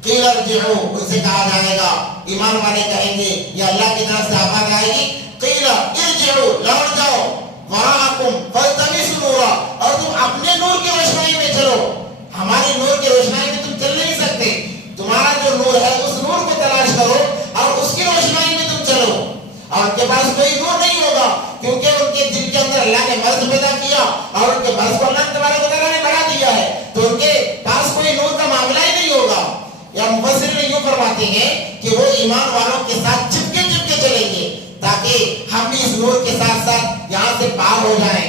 قیل ارجعوا، ان سے کہا جائے گا، ایمان والے کہیں گے یا اللہ کی طرف سے آواز آئے گی قیل ارجعوا، لوٹ جاؤ، وراءکم فالتمسوا نورا، اور تم اپنے نور کی روشنائی میں چلو، ہماری نور کی روشنائی میں تم چل نہیں سکتے، تمہارا جو نور ہے اس نور کو تلاش کرو اور اس کی روشنائی میں تم چلو۔ اور ان کے پاس کوئی نور نہیں ہوگا کیونکہ ان کے دل کے اندر اللہ نے مرض پیدا کیا اور ان کے مرض کو اللہ تبارک و تعالیٰ نے بڑھا دیا ہے، تو ان کے پاس کوئی نور کا معاملہ ہی نہیں ہوگا۔ یا مفسر نے یوں فرماتے ہیں کہ وہ ایمان والوں کے ساتھ چپکے چلیں گے تاکہ ہم بھی اس نور کے ساتھ ساتھ یہاں سے پار ہو جائیں۔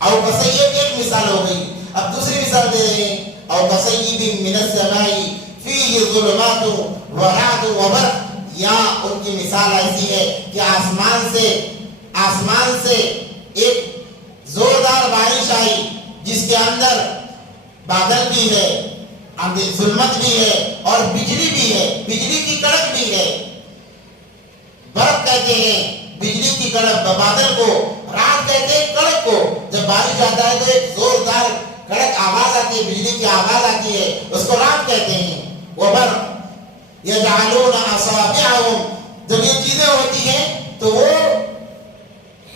او کسیب ایک مثال ہو گئی. اب دوسری مثال دے رہے ہیں او کسیب من السماء فیہ ظلمات ورعد وبرق. یا ان کی مثال ایسی ہے کہ آسمان سے ایک زوردار بارش آئی جس کے اندر بادل بھی ہے، ظلمت بھی ہے اور بجلی بھی ہے، بجلی کی کڑک بھی ہے. برق کہتے ہیں بجلی کی کڑک بادل کو، رات کہتے ہیں کڑک کو. جب بارش آتا ہے تو ایک زوردار کڑک آواز آتی ہے، بجلی کی آواز آتی ہے، اس کو رات کہتے ہیں. وہ برق یجعلون اصابعهم. جب یہ چیزیں ہوتی ہیں تو وہ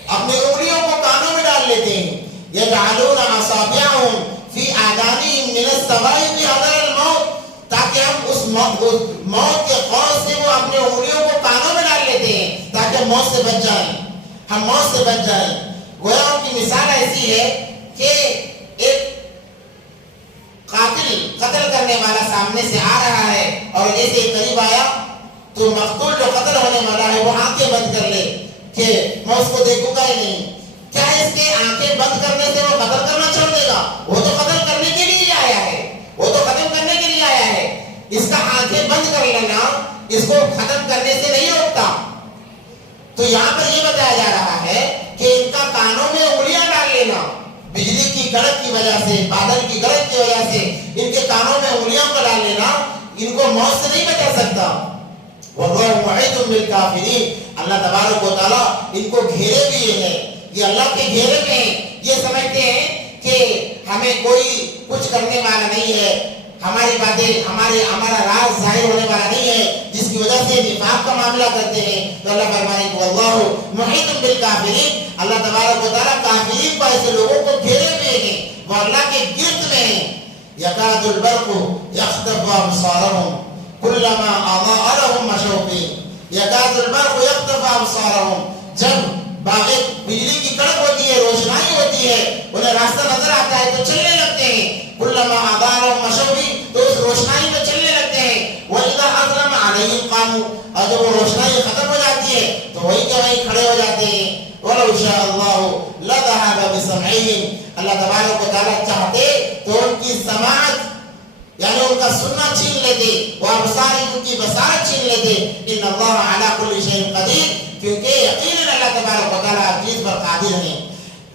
اپنے انگلیوں کو کانوں میں ڈال لیتے ہیں. یجعلون اصابعهم فی آذانہم من الصواعق حذر الموت. تاکہ ہم اس موت کے خوف سے وہ اپنے انگلیوں کو کانوں میں ڈال لیتے ہیں تاکہ ہم موت سے بچ جائیں، ہم موت سے بچ جائیں. گویا ان کی مثال ایسی ہے کہ ایک قتل کرنے والا سامنے سے آ رہا ہے اور جیسے قریب آیا تو مقتول جو قتل ہونے والا ہے وہ آنکھیں بند کر لے کہ میں اس کو دیکھوں گا ہی نہیں. کیا اس کے آنکھیں بند کرنے سے وہ قتل کرنا چھوڑ دے گا؟ وہ تو قتل کرنے کے لیے آیا ہے، وہ تو ختم کرنے کے لیے آیا ہے. اس کا آنکھیں بند کر لینا اس کو ختم کرنے سے نہیں روکتا. تو یہاں پر یہ بتایا جا رہا ہے کہ ان کا کانوں میں انگلیاں ڈال لینا بجلی کی کڑک کی وجہ سے، بادل کی کڑک کی وجہ سے ان کے کانوں میں انگلیاں کو ڈال لینا ان کو موت سے نہیں بچا سکتا. وَاللَّهُ مُحِيطٌ بِالْكَافِرِينَ. اللہ تبارک و تعالیٰ ان کو گھیرے بھی ہے، یہ اللہ کے گھیرے میں ہیں. یہ سمجھتے ہیں کہ ہمیں کوئی کچھ کرنے والا نہیں ہے، ہماری باتیں ہمارا راز ظاہر ہونے والا نہیں ہے، جس کی وجہ سے نفاق کا معاملہ کرتے ہیں. تو اللہ فرمانے کو وَاللَّهُ مُحِيطٌ بِالْكَافِرِينَ. اللہ تبارک و تعالیٰ کافرین کو ایسے لوگوں کو گھیرے ہوئے ہیں، وہ اللہ کے گرد میں ہیں. يَكَادُ الْبَرْقُ يَخْطَفُ أَبْصَارَهُمْ كُلَّمَا أَضَاءَ لَهُم مَشَوْا فِيهِ. يَكَادُ الْبَرْقُ يَخْطَفُ أَبْصَارَهُم. جب بجلی کی کڑک ہوتی ہے، روشنائی ہوتی ہے، انہیں راستہ نظر آتا ہے تو چلنے لگتے ہیں. كُلَّمَا أَضَاءَ لَهُم مَشَوْا فِيهِ. تو اس روشنائی میں چلنے لگتے ہیں. وَإِذَا أَظْلَمَ عَلَيْهِمْ قَامُوا. اور جب وہ روشنائی ختم ہو جاتی ہے تو وہی کہ وہیں کھڑے ہو جاتے ہیں. وَلَوْ شَاءَ اللَّهُ لَذَهَبَ بِسَمْعِهِمْ. اللہ تبارک و تعالیٰ چاہتے تو ان کی سماعت یعنی ان کا سننا چھین لیتے، وہ ابصارہم ان کی بصارت چھین لیتے. ان اللہ علی کل شیء قدیر. کیونکہ یقیناً اللہ تبارک و تعالیٰ ہر چیز پر قادر ہیں.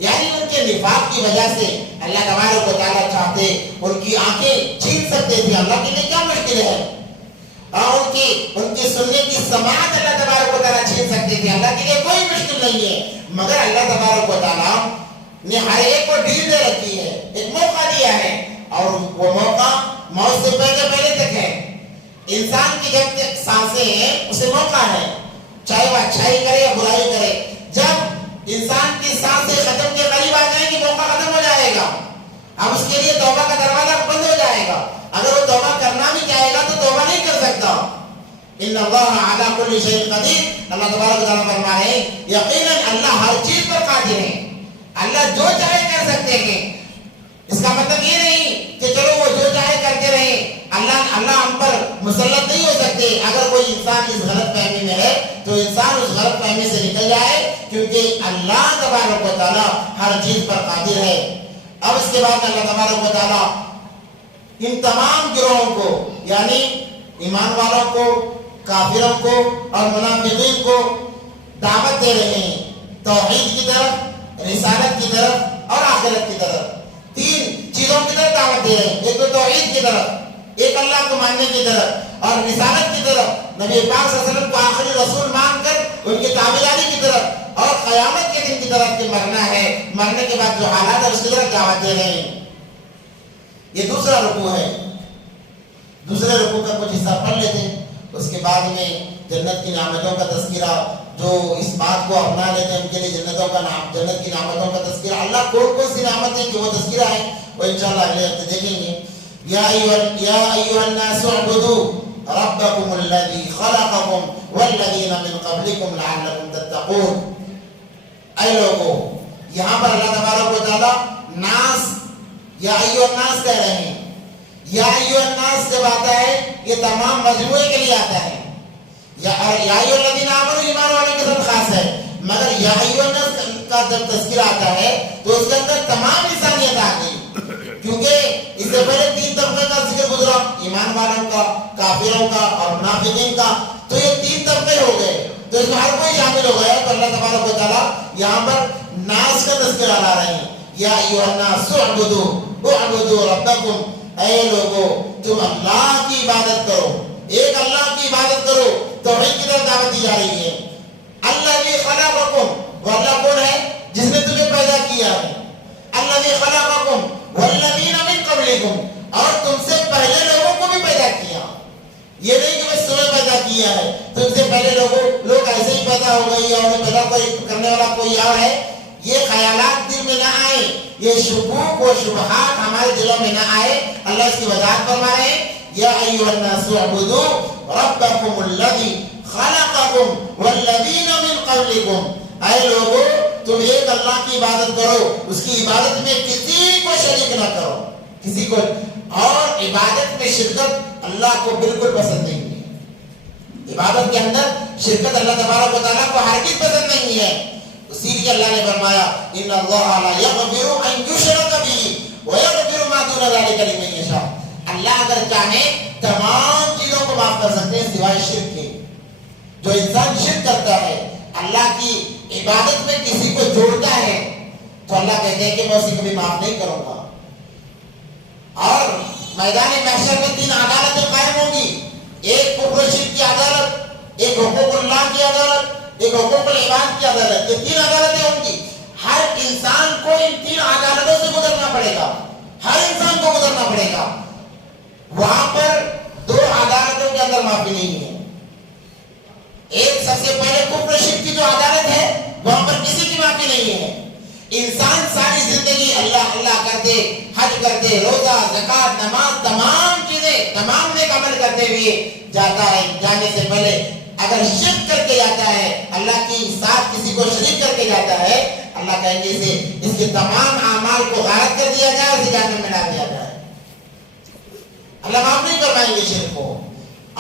یعنی ان کے نفاق کی وجہ سے اللہ تبارک و تعالیٰ چاہتے ان کی آنکھیں چھین سکتے تھے. اللہ کے لیے کیا مشکل ہے؟ اور ان کی سننے کی سماعت اللہ تبارک و تعالیٰ چھین سکتے تھے. اللہ کے لیے کوئی مشکل نہیں ہے. مگر اللہ تبارک و تعالیٰ نے ہر ایک کو ڈیل دے رکھی ہے، ایک موقع دیا ہے، اور وہ موقع موت سے پہلے تک ہے. انسان کی جب تک سانسیں ہیں اسے موقع ہے، چاہے وہ اچھائی کرے یا برائی کرے. جب انسان کی سانسیں ختم کے قریب آ جائیں گی موقع ختم ہو جائے گا. اب اس کے لیے توبہ کا دروازہ بند ہو جائے گا. اگر وہ توبہ کرنا بھی چاہے گا تو توبہ نہیں کر سکتا. ان اللہ علی کل شیء قدیر. اللہ تبارک و تعالیٰ فرما رہے ہیں یقیناً اللہ ہر چیز پر قادر ہے. اللہ جو چاہے کر سکتے ہیں. اس کا مطلب یہ نہیں کہ چلو وہ جو چاہے کرتے رہیں، اللہ ہم پر مسلط نہیں ہو سکتے. اگر کوئی انسان اس غلط فہمی میں ہے تو انسان اس غلط فہمی سے نکل جائے، کیونکہ اللہ تبارک و تعالیٰ ہر چیز پر قادر ہے. اب اس کے بعد اللہ تبارک و تعالیٰ ان تمام گروہوں کو یعنی ایمان والوں کو، کافروں کو اور منافقین کو دعوت دے رہے ہیں توحید کی طرف، رسالت کی طرف اور آخرت کی طرف. تین چیزوں کی طرف دعوت دے رہے ہیں. ایک تو توحید کی طرف، ایک اللہ کو ماننے کی طرف، اور رسالت کی طرف، نبی پاک صلی اللہ علیہ وسلم کو آخری رسول مان کر ان کی تابعداری کی طرف، اور قیامت کے دن کی طرف کہ مرنا ہے، مرنے کے بعد جو حالات ہے اس کی طرف دعوت دے رہے ہیں. یہ دوسرا رکوع ہے. دوسرے رکوع کا کچھ حصہ پڑھ لیتے ہیں. اس کے بعد میں جنت کی نعمتوں کا تذکرہ، جو اس بات کو اپنا لیتے ہیں ان کے لیے جنت کی نعمتوں کا تذکرہ. اللہ کون سی نعمتیں کہ وہ تذکرہ ہے وہ انشاءاللہ اگلے ہفتے دیکھیں گے. یا ایھا الناس اعبدوا ربکم الذی خلقکم والذین من قبلکم لعلکم تتقون. اے لوگوں، یہاں پر اللہ تبارک و تعالیٰ ناس یا ایھا الناس کہہ رہے ہیں. یا ایھا الناس جب آتا ہے یہ تمام مجموعے کے لیے آتا ہے. یا ایھا الذین آمنوا ایمان والے کے ساتھ خاص ہے، مگر یا ایھا الناس کا جب تذکرہ آتا ہے تو اس کے اندر تمام انسانیت آ گئی، کیونکہ اس سے پہلے 3 طبقے کا ذکر گزرا، ایمان والوں کا، کافروں کا اور منافقین کا، تو یہ 3 طبقے ہو گئے، تو اس میں ہر کوئی شامل ہو گیا۔ تو اللہ تبارک و تعالیٰ یہاں پر ناس کا تذکرہ لا رہے ہیں، یا ایھا الناس اعبدوا ربکم، اے لوگو تم اللہ کی عبادت کرو، ایک اللہ کی عبادت کرو، توحید کی طرف دعوت دی جا رہی ہے۔ الذی خلقکم، وہ اللہ کون ہے؟ جس نے تمہیں پیدا کیا ہے۔ الذی خلقکم والذین من قبلکم، اور تم سے پہلے لوگوں کو بھی پیدا کیا۔ یہ نہیں کہ بس تمہیں پیدا کیا ہے، تم سے پہلے لوگ ایسے ہی پیدا ہو گئی اور انہیں پیدا کرنے والا کوئی اور ہے، یہ خیالات دل میں نہ آئے، یہ شکوک و شبہات ہمارے دلوں میں نہ آئے۔ اللہ اس کی وضاحت فرما رہے ہیں، یا ایھا الناس اعبدوا ربکم الذی خلقکم والذین من قبلکم، اے لوگو تم ایک اللہ کی عبادت کرو، اس کی عبادت میں کسی کو شریک نہ کرو، کسی کو، اور عبادت میں شرکت اللہ کو بالکل پسند نہیں ہے۔ عبادت کے اندر شرکت اللہ تبارک و تعالیٰ کو ہرگز پسند نہیں ہے۔ اسی لیے اللہ نے فرمایا ان اللہ لا یغفر ان یشرک بہ ویغفر ما دون ذلک لمن یشاء، اللہ اگر چاہے تمام چیزوں کو معاف کر سکتے ہیں سوائے شرک کے۔ جو انسان شرک کرتا ہے، اللہ کی عبادت میں کسی کو جوڑتا ہے، تو اللہ کہتے ہیں کہ میں اسے کبھی معاف نہیں کروں گا۔ اور میدان محشر میں 3 عدالتیں قائم ہوں گی، ایک کفر و شرک کی عدالت، ایک حقوق اللہ کی عدالت، ایک حقوق العباد کی عدالت، یہ 3 عدالتیں ہوں گی۔ ہر انسان کو ان 3 عدالتوں سے گزرنا پڑے گا، ہر انسان کو گزرنا پڑے گا۔ وہاں پر 2 عدالتوں کے اندر معافی نہیں ہے۔ ایک سب سے پہلے کفر و شرک کی جو عدالت ہے، وہاں پر کسی کی معافی نہیں ہے۔ انسان ساری زندگی اللہ اللہ کرتے، حج کرتے، روزہ، زکات، نماز، تمام چیزیں، تمام نیک عمل کرتے ہوئے جاتا ہے، جانے سے پہلے اگر شرک کر کے جاتا ہے، اللہ کی ساتھ کسی کو شریک کر کے جاتا ہے، اللہ کہیں گے اسے اس کے تمام اعمال کو غارت کر دیا جائے، اسے جہنم میں ڈال دیا جائے۔ اللہ معاف نہیں فرمائیں گے شرک کو،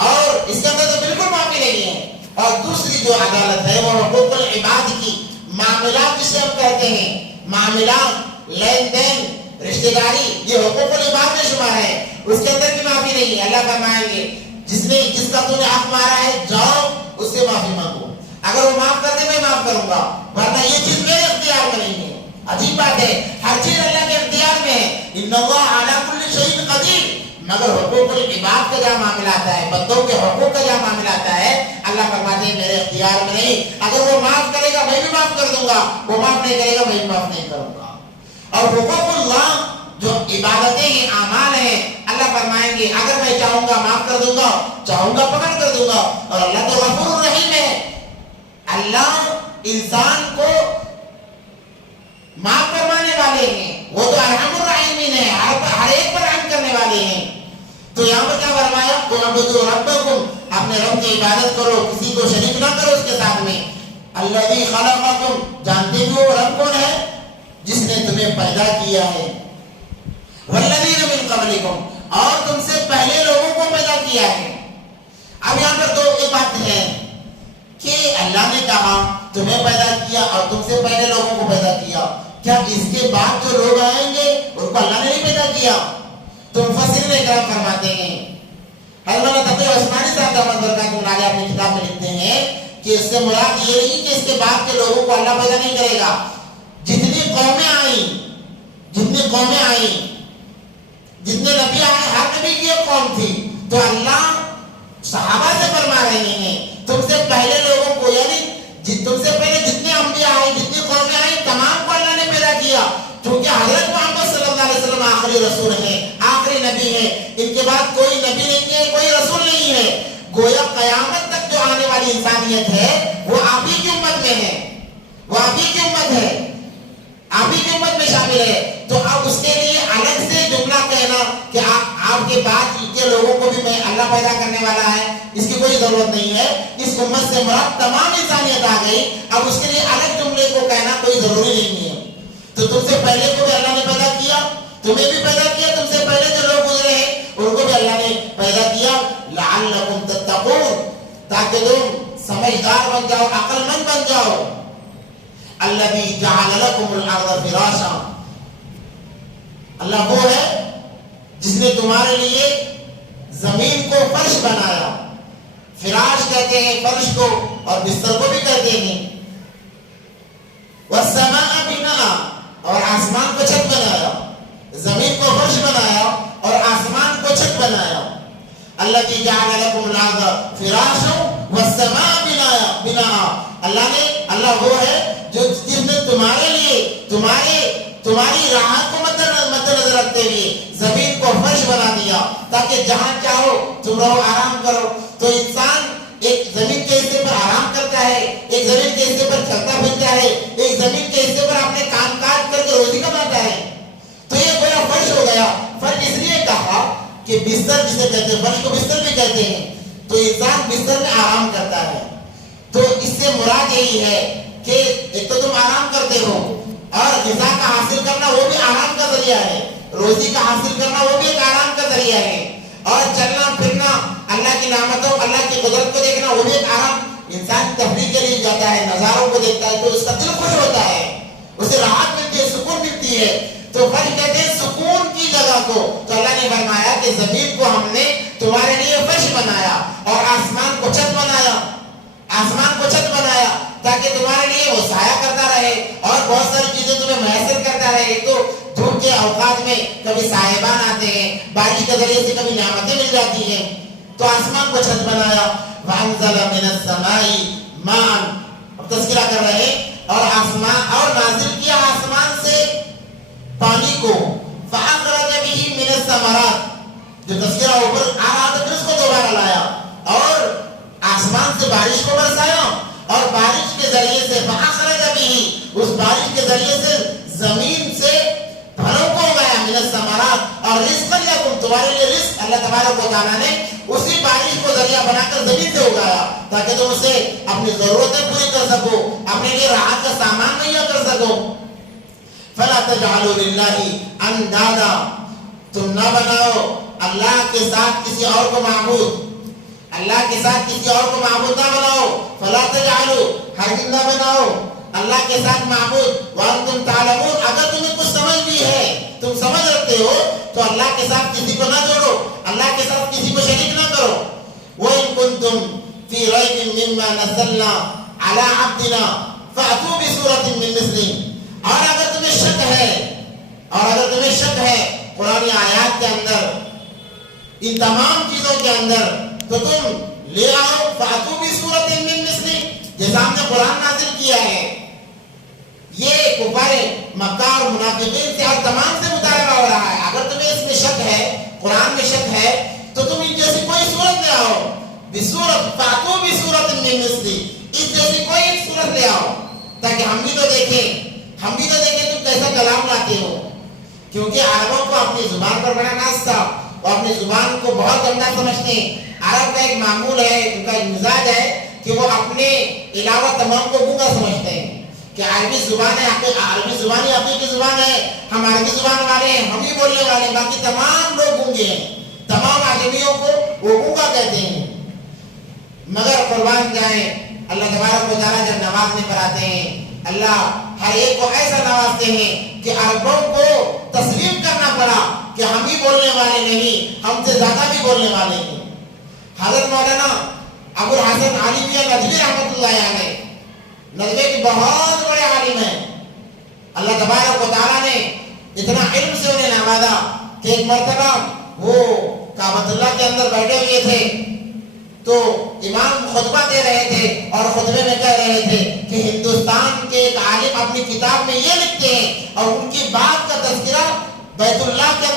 اور اس کے اندر تو بالکل معافی نہیں ہے۔ اور دوسری جو عدالت ہے وہ حقوق العباد کی، معاملات جسے ہم کہتے ہیں، معاملات، لین دین، رشتہ داری، یہ حقوق العباد میں شمار ہے، اس کے اندر بھی معافی نہیں ہے۔ اللہ فرمائیں گے جس کا تو نے حق مارا ہے، جاؤ اس سے معافی مانگو، اگر وہ معاف کر دے میں معاف کروں گا، ورنہ یہ چیز میرے اختیار میں نہیں ہے۔ عجیب بات ہے، ہر چیز اللہ کے اختیار میں ہے۔ ان اللہ علی کل شیء قدیر، مگر حقوق العباد کا جہاں معاملہ آتا ہے، بندوں کے حقوق کا جہاں معاملہ آتا ہے، اللہ فرماتے ہیں میرے اختیار میں نہیں، اگر وہ معاف کرے گا میں بھی معاف کر دوں گا، وہ معاف نہیں کرے گا میں بھی معاف نہیں کروں گا۔ اور حقوق اللہ جو عبادتیں ہیں، اعمال ہیں، اللہ فرمائیں گے اگر میں چاہوں گا معاف کر دوں گا، چاہوں گا پکڑ کر دوں گا۔ اور اللہ تو غفور الرحیم ہے، اللہ انسان کو معاف فرمانے والے ہیں، وہ تو ارحم الراحمین ہے، ہر ایک پر رحم کرنے والے ہیں۔ تو یہاں پر کیا فرمایا؟ اعبدوا ربکم، اپنے رب کی عبادت کرو، کسی کو شریک نہ کرو اس کے ساتھ میں۔ الذی خلقکم، جانتے بھی وہ رب کون ہے؟ جس نے تمہیں پیدا کیا ہے۔ والذین من قبلکم، اور تم سے پہلے لوگوں کو پیدا کیا ہے۔ اب یہاں پر ایک بات ہے کہ اللہ نے کہا تمہیں پیدا کیا اور تم سے پہلے لوگوں کو پیدا کیا، کیا اس کے بعد جو لوگ آئیں گے ان کو اللہ نے نہیں پیدا کیا؟ تو مفسرین اکرام فرماتے ہیں، حضرت تقی عثمانی صاحب رحمۃ اللہ علیہ اپنی کتاب میں لکھتے ہیں کہ اس سے مراد یہ نہیں کہ اس کے بعد کے لوگوں کو اللہ پیدا نہیں کرے گا۔ جتنی قومیں آئیں، جتنے نبی آئے، ہر نبی کی ایک قوم تھی، تو اللہ صحابہ سے فرما رہے ہیں تم سے پہلے لوگوں کو، یعنی تم سے پہلے جتنے انبیاء آئے، جتنی قومیں آئیں، تمام کو اللہ نے پیدا کیا، کیونکہ حضرت محمد صلی اللہ علیہ وسلم آخری رسول ہیں، آخری نبی ہیں، ان کے بعد کوئی نبی نہیں ہے، کوئی رسول نہیں ہے۔ گویا قیامت تک جو آنے والی انسانیت ہے وہ آپ ہی کی امت میں ہے، وہ آپ ہی کی امت ہے، آپ ہی کی امت میں شامل ہے۔ تو اب اس کے لیے الگ سے جملہ کہنا کہ آپ کے بعد کے لوگوں کو بھی میں اللہ پیدا کرنے والا ہے، اس کی کوئی ضرورت نہیں ہے۔ اس امت سے مراد تمام انسانیت آ گئی، اب اس کے لیے الگ جملے کو کہنا کوئی ضروری نہیں ہے۔ تو تم سے پہلے کو بھی اللہ نے پیدا کیا، تمہیں بھی پیدا کیا، تم سے پہلے جو لوگ گزرے ہیں ان کو بھی اللہ نے پیدا کیا، لعلکم تتقون، تاکہ تم سمجھدار بن جاؤ، عقل مند بن جاؤ۔ الذی جعل لکم الارض فراشا، اللہ وہ ہے جس نے تمہارے لیے زمین کو فرش بنایا. فراش کہتے ہیں فرش کو، اور بستر کو بھی کہتے ہیں. والسماء بناء، اور آسمان کو چھت بنایا. زمین کو فرش بنایا اور آسمان کو چھت بنایا. الذی جعل لکم الارض فراشا والسماء بناء، اللہ وہ ہے جو جس نے تمہارے لیے تمہاری راحت کو مد نظر رکھتے ہوئے زمین کو فرش بنا دیا تاکہ جہاں چاہو تم رہو، آرام کرو. تو انسان ایک زمین کے حصے پر آرام کرتا ہے، ایک زمین کے حصے پر چلتا پھرتا ہے، ایک زمین کے حصے پر اپنے کام کاج کر کے روزی کماتا ہے. تو یہ بڑا فرش ہو گیا. فرش اس لیے کہا کہ بستر جسے کہتے ہیں، فرش کو بستر بھی کہتے ہیں. تو انسان بستر میں آرام کرتا ہے. تو اس سے مراد یہی ہے کہ ایک تو تم آرام کرتے ہو، اور غذا کا حاصل کرنا وہ بھی آرام کا ذریعہ ہے، روزی کا حاصل کرنا وہ بھی ایک آرام کا ذریعہ ہے، اور چلنا پھرنا، اللہ کی نعمتوں، اللہ کی قدرت کو دیکھنا وہ بھی ایک آرام. انسان تفریح کے لیے جاتا ہے، نظاروں کو دیکھتا ہے تو اس کا دل خوش ہوتا ہے، اسے راحت ملتی ہے، سکون ملتی ہے. تو فرش کہتے ہیں سکون کی جگہ کو. تو اللہ نے فرمایا کہ زمین کو ہم نے تمہارے لیے فرش بنایا اور آسمان کو چھت بنایا. آسمان کو چھت بنایا تاکہ تمہارے لیے وہ سایہ کرتا رہے اور بہت ساری چیزیں تمہیں میسر کرتا رہے. تو دھوپ کے اوقات میں کبھی سائبان آتے ہیں، بارش کے ذریعے سے کبھی نعمتیں مل جاتی ہیں. تو آسمان کو چھت بنایا. وَأَنزَلَ مِنَ السَّمَاءِ مَاءً، اب تذکرہ کر رہے ہیں، اور آسمان اور نازل کیا آسمان سے پانی کو. فَأَخْرَجَ بِهِ مِنَ الثَّمَرَاتِ، جو تذکرہ اوپر آ رہا تھا پھر اس کو دوبارہ لایا اور آسمان سے بارش کو برسایا، اور بارش کے ذریعے سے فَأَخْرَجَ بِهِ، اس بارش کے ذریعے سے زمین سے پھلوں کو اگایا. من الثمرات، اور رزق لکم، تمہارے لیے رزق اللہ تبارک و تعالیٰ نے اسی بارش کو ذریعہ بنا کر زمین سے اگایا تاکہ تم اسے اپنی ضرورتیں پوری کر سکو، اپنے لیے راحت کا سامان مہیا کر سکو. فَلَا تَجْعَلُوا لِلَّهِ أَنْدَادًا، تم نہ بناؤ اللہ کے ساتھ کسی اور کو معبود، اللہ کے ساتھ کسی اور کو معبود نہ بناؤ. فَلَا تَجْعَلُوا، ہرگز نہ بناؤ اللہ کے ساتھ معبود. وَأَنْتُمْ تَعْلَمُونَ، اگر تمہیں کچھ سمجھ بھی ہے، تم سمجھ رکھتے ہو، تو اللہ کے ساتھ کسی کو نہ جوڑو، اللہ کے ساتھ کسی کو شریک نہ کرو. وَإِن كُنتُمْ فِي رَيْبٍ مِّمَّا نَزَّلْنَا عَلَىٰ عَبْدِنَا فَأْتُوا بِسُورَةٍ مِّن مِّثْلِهِ، اور اگر تمہیں شک ہے قرآن آیات کے اندر، ان تمام چیزوں کے اندر، تو تم لے آؤ. فَأْتُوا بِسُورَةٍ مِّن مِّثْلِهِ، جیسا ہم نے قرآن نازل کیا ہے. یہ کفار مکہ اور منافقین سے اور تمام سے مطالبہ ہو رہا ہے. اگر تمہیں اس میں شک ہے، قرآن میں شک ہے، تو تم ان جیسی کوئی صورت لے آؤ. فَأْتُوا بِسُورَةٍ مِّن مِّثْلِهِ، اس جیسی کوئی ایک صورت لے آؤ تاکہ ہم بھی تو دیکھیں تم کیسا کلام لاتے ہو. کیونکہ عربوں کو اپنی زبان پر بڑا ناز تھا، وہ اپنی زبان کو بہت گندا سمجھتے ہیں. عرب کا ایک معمول ہے، ان کا ایک مزاج ہے کہ وہ اپنے علاوہ تمام کو گونگا سمجھتے ہیں کہ عربی زبان ہے، عربی زبان ہی حقیقی زبان ہے، ہم عربی زبان والے ہیں، ہم ہی بولنے والے ہیں، باقی تمام لوگ گونگے ہیں. تمام آدمیوں کو وہ گونگا کہتے ہیں. مگر قربان جائیں، اللہ تبارک و تعالیٰ جب نوازنے پر آتے ہیں، اللہ ہر ایک کو ایسا نوازتے ہیں کہ عربوں کو تسلیم کرنا پڑا کہ ہم ہی بولنے والے نہیں، ہم سے زیادہ بھی بولنے والے ہیں. حضرت مولانا ابو الحسن علی میاں ندوی رحمۃ اللہ علیہ، ندوی کے بہت بڑے عالم ہیں. اللہ تبارک و تعالیٰ نے اتنا علم سے انہیں نوازا کہ ایک مرتبہ وہ کعبۃ اللہ کے اندر بیٹھے ہوئے تھے تو امام خطبہ دے رہے تھے اور خطبے میں کہہ رہے تھے کہ ہندوستان کے ایک عالم اپنی کتاب میں یہ لکھتے ہیں اور ان کی بات کا تذکرہ بیت اللہ کے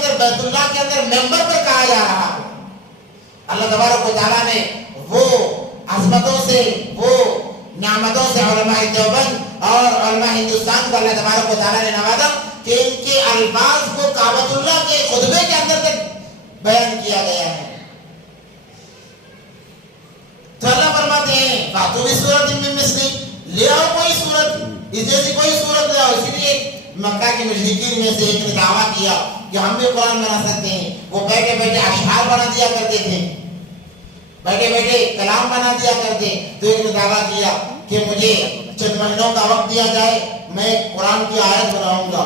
اندر ممبر پر کہا جا رہا ہے. اللہ تبارک و تعالیٰ نے وہ عظمتوں سے، وہ نعمتوں سے علماء دیوبند اور علماء ہندوستان کو اللہ تبارک و تعالیٰ نے نوازا کہ ان کے الفاظ کو کعبۃ اللہ کے خطبے کے اندر تک بیان کیا گیا ہے. تو اللہ فرماتے ہیں فَأْتُوا بِسُورَةٍ مِّن مِّثْلِهِ، لے آؤ کوئی صورت، اس جیسی کوئی صورت لے آؤ. اسی لیے مکہ کے مشرکین میں سے ایک نے دعویٰ کیا کہ ہم بھی قرآن بنا سکتے ہیں. وہ بیٹھے بیٹھے اشعار بنا دیا کرتے تھے، بیٹھے بیٹھے کلام بنا دیا کرتے. تو ایک نے دعویٰ کیا کہ مجھے چند مہینوں کا وقت دیا جائے، میں قرآن کی آیت بناؤں گا.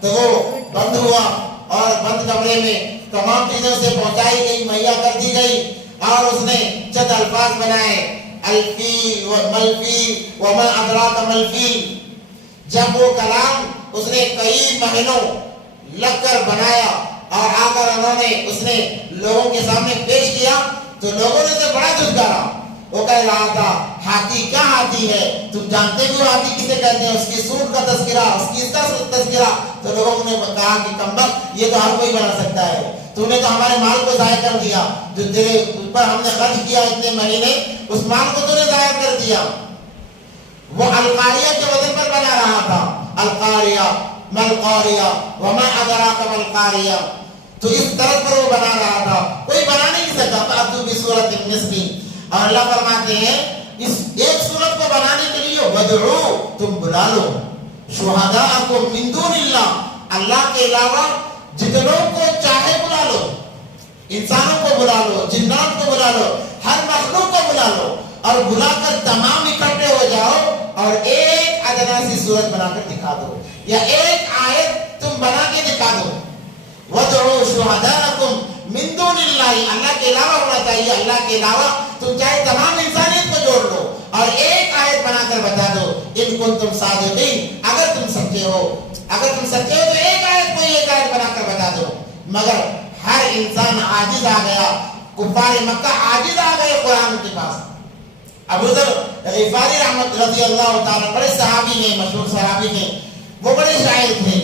تو وہ بند ہوا اور بند کمرے میں تمام چیزوں سے پہنچائی گئی، مہیا کر دی گئی، اور اس نے چند الفاظ بنائے، الفیل والملفیل وما ادراک ملفیل. جب وہ کلام اس نے کئی مہینوں لگ کر بنایا اور آ کر اس نے لوگوں کے سامنے پیش کیا تو لوگوں نے تو بڑا دھتکارا. وہ کہہ رہا تھا ہاتھی کیا ہاتھی ہے، تم جانتے بھی ہو ہاتھی کسے کہتے ہیں، اس کی سونڈ کا تذکرہ، اس کی اس کا تذکرہ. تو لوگوں نے کہا کہ کمبخت، یہ تو ہر کوئی بنا سکتا ہے، تو نے تو ہمارے مال کو ضائع کر دیا، جو تیرے اوپر ہم نے خرچ کیا اتنے مہینے، اس مال کو تو نے ضائع کر دیا. وہ القاریہ کے وزن پر بنا رہا تھا، القاریہ ملقاریہ وما ادراک ملقاریہ. تو اس طرح پر وہ بنا رہا تھا، کوئی بنا نہیں سکا. فأتوا بسورۃ مثلہ. اور اللہ فرماتے ہیں اس ایک سورت کو بنانے کے لیے ودعو، تم بلا لو، شہداءکم من دون اللہ، اللہ کے علاوہ جتنوں کو چاہے بلا لو، انسانوں کو بلا لو، جنات کو بلا لو، ہر مخلوق کو بلا لو، اور بلا کر تمام اکٹھے ہو جاؤ اور ایک ادنا سی سورت بنا کر دکھا دو، یا ایک آیت تم بنا کے دکھا دو. وَدْعُوا شُهَدَاءَكُمْ مِن دُونِ اللَّهِ، اللہ کے علاوہ ہونا چاہیے، اللہ کے علاوہ تم چاہے تمام انسانیت کو جوڑ لو اور ایک آیت بنا کر بتا دو. ان کنتم صادقین، اگر تم سچے ہو، اگر تم سچے ہو تو ایک آیت، کوئی ایک آیت بنا کر بتا دو. مگر ہر انسان عاجز آ گیا، کفار مکہ عاجز آ گئے قرآن کے پاس. ابو ذر غفاری رحمت رضی اللہ تعالیٰ، بڑے صحابی ہیں، مشہور صحابی ہیں، وہ بڑے شاعر تھے.